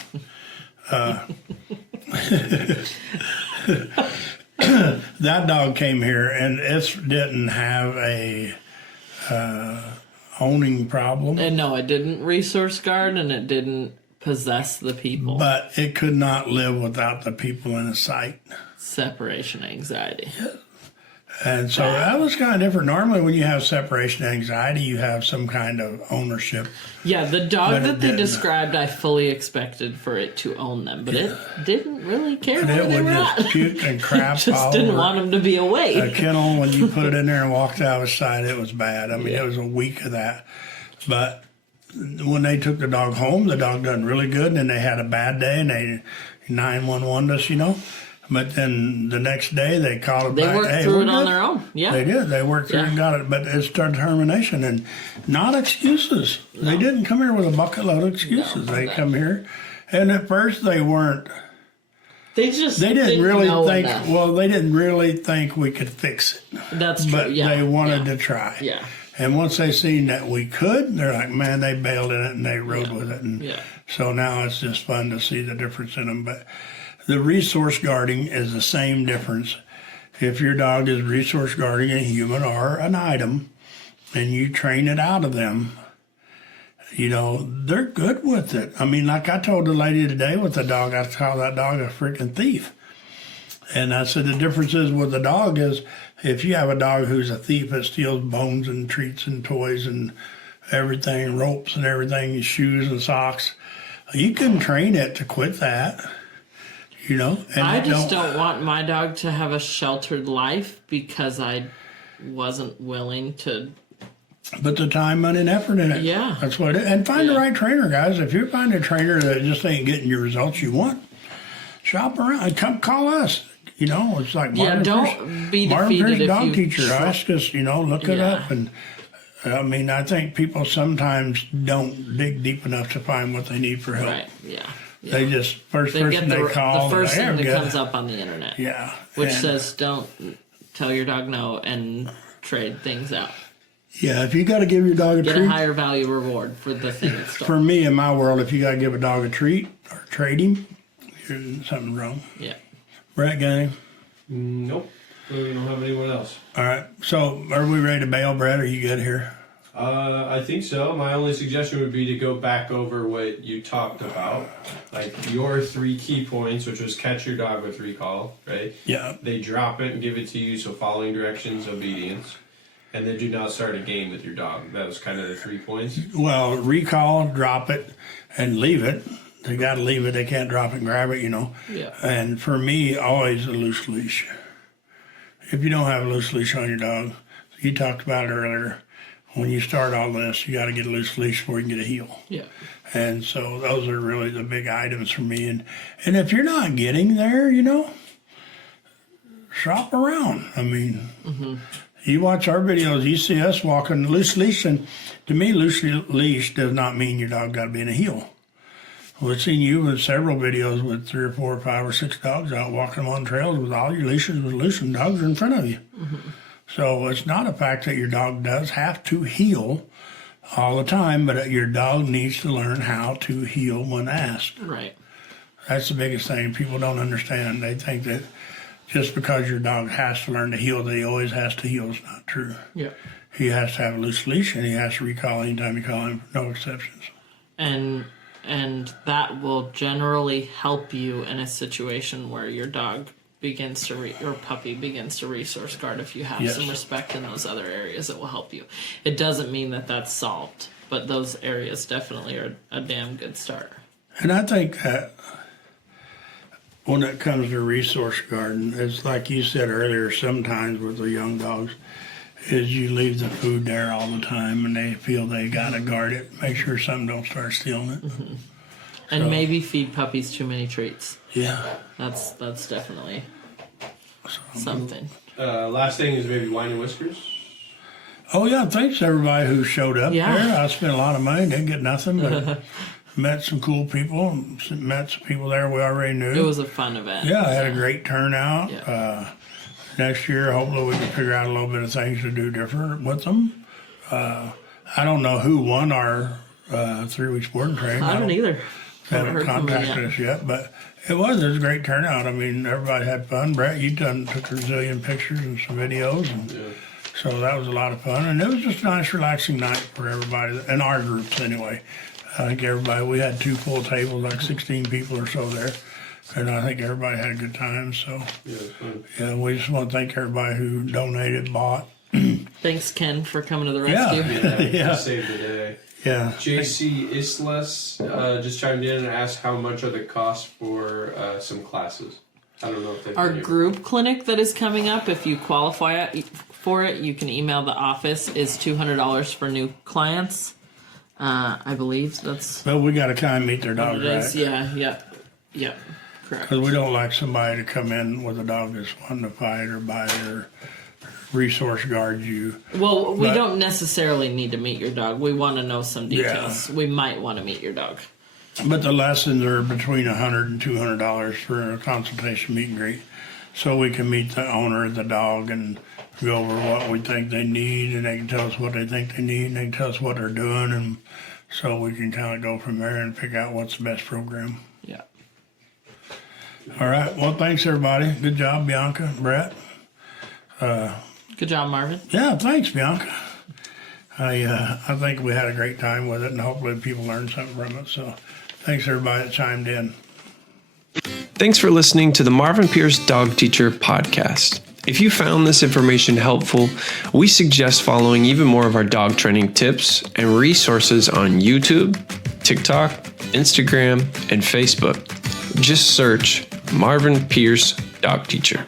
That dog came here, and it didn't have a owning problem. And no, it didn't resource guard, and it didn't possess the people. But it could not live without the people in its sight. Separation anxiety. Yeah. And so that was kind of different. Normally when you have separation anxiety, you have some kind of ownership. Yeah, the dog that they described, I fully expected for it to own them, but it didn't really care And where it they would were just at. puke and crap Just all didn't over want them to be awake. a kennel. When you put it in there and walked out of its sight, it was bad. I mean, it was a week of that. But when they took the dog home, the dog done really good, and then they had a bad day, and they 911'd us, you know. But then the next day they called it back. They worked through it on their own. Yeah, they did. They worked through it and got it. But it's determination and not excuses. No. They didn't come here with a bucket load of excuses. They come here, and at first they weren't. They didn't really think. Enough. Well, they didn't really think we could fix it. That's true. But they wanted to try. Yeah. And once they seen that we could, they're like, man, they bailed in it and they rode with it. And so now it's just fun to see the difference in them. But the resource guarding is the same difference. If your dog is resource guarding a human or an item and you train it out of them, you know, they're good with it. I mean, like I told the lady today with the dog, I call that dog a freaking thief. And I said the difference is with the dog is if you have a dog who's a thief that steals bones and treats and toys and everything, ropes and everything, shoes and socks, you can train it to quit that. You know, and I just don't want my dog to have a sheltered life because I wasn't willing to. But the time, money, and effort in it. Yeah. That's what it is. And find the right trainer, guys. If you find a trainer that just ain't getting your results you want, shop around. Come call us. You know, it's like Marvin Pierce Dog Teacher. Ask us, you know, look it up. And I mean, I think people sometimes don't dig deep enough to find what they need for help. Right, yeah. They just, person they call. The first thing that comes up on the internet. Yeah. Which says, don't tell your dog no and trade things out. Yeah, if you got to give your dog a treat. Get a higher value reward for the thing that's stolen. For me, in my world, if you got to give a dog a treat or trade him, there's something wrong. Yeah. Brett, got anything? Nope. We don't have anyone else. All right. So, are we ready to bail, Brett? Are you good here? I think so. My only suggestion would be to go back over what you talked about, like your 3 key points, which was catch your dog with recall, right? Yeah. They drop it and give it to you, so following directions, obedience. and then do not start a game with your dog. That was kind of the 3 points. Well, recall, drop it, and leave it. They got to leave it. They can't drop it and grab it, Yeah. And for me, always a loose leash. If you don't have a loose leash on your dog, you talked about it earlier, when you start all this, you got to get a loose leash before you can get a heel. Yeah. And so those are really the big items for me. And if you're not getting there, shop around. I mean, you watch our videos, you see us walking loose leash, and to me, loose leash does not mean your dog got to be in a heel. We've seen you with several videos with 3 or 4 or 5 or 6 dogs out walking on trails with all your leashes with loose and dogs are in front of you. So it's not a fact that your dog does have to heel all the time, but your dog needs to learn how to heel when asked. Right. That's the biggest thing. People don't understand. They think that just because your dog has to learn to heel, that he always has to heel. It's not true. Yeah. He has to have a loose leash, and he has to recall anytime you call him, no exceptions. And that will generally help you in a situation where your dog begins to your puppy begins to resource guard. If you have some respect in those other areas, it will help you. It doesn't mean that that's solved, but those areas definitely are a damn good start. And I think that when it comes to resource guarding, it's like you said earlier, sometimes with the young dogs, is you leave the food there all the time and they feel they got to guard it, make sure something don't start stealing it. And maybe feed puppies too many treats. Yeah. That's definitely something. Last thing is maybe wine and whiskers. Oh, yeah, thanks everybody who showed up Yeah. there. I spent a lot of money, didn't get nothing, but met some cool people, met some people there we already knew. It was a fun event. Yeah, I had a great turnout. Yeah. Next year, hopefully we can figure out a little bit of things to do different with them. I don't know who won our 3 weeks board and train. I don't either. They Haven't haven't heard from them contacted yet. us yet, but it was a great turnout. I mean, everybody had fun. Brett, you took a zillion pictures and some videos, and so that was a lot of fun. And it was just a nice, relaxing night for everybody, in our groups anyway. I think everybody, we had 2 full tables, like 16 people or so there, and I think everybody had a good time. So, yeah, we just want to thank everybody who donated, bought. Thanks, Ken, for coming to the rescue. Yeah. Saved the day. Yeah. JC Islas just chimed in and asked how much are the costs for some classes. I don't know if they've Our been able- group clinic that is coming up, if you qualify for it, you can email the office, is $200 for new clients. I believe that's But we got to kind of meet their what dogs, it is. right? Yeah, correct. Because we don't like somebody to come in with a dog that's wanting to fight or bite or resource guard you. Well, we But- don't necessarily need to meet your dog. We want to know some details. Yeah. We might want to meet your dog. But the lessons are between $100 and $200 for a consultation meet and greet. So we can meet the owner of the dog and go over what we think they need, and they can tell us what they think they need, and they can tell us what they're doing, and so we can kind of go from there and pick out what's the best program. Yeah. All right. Well, thanks everybody. Good job, Bianca, Brett. Good job, Marvin. Yeah, thanks, Bianca. I think we had a great time with it, and hopefully people learned something from it. So, thanks everybody that chimed in. Thanks for listening to the Marvin Pierce Dog Teacher podcast. If you found this information helpful, we suggest following even more of our dog training tips and resources on YouTube, TikTok, Instagram, and Facebook. Just search Marvin Pierce Dog Teacher.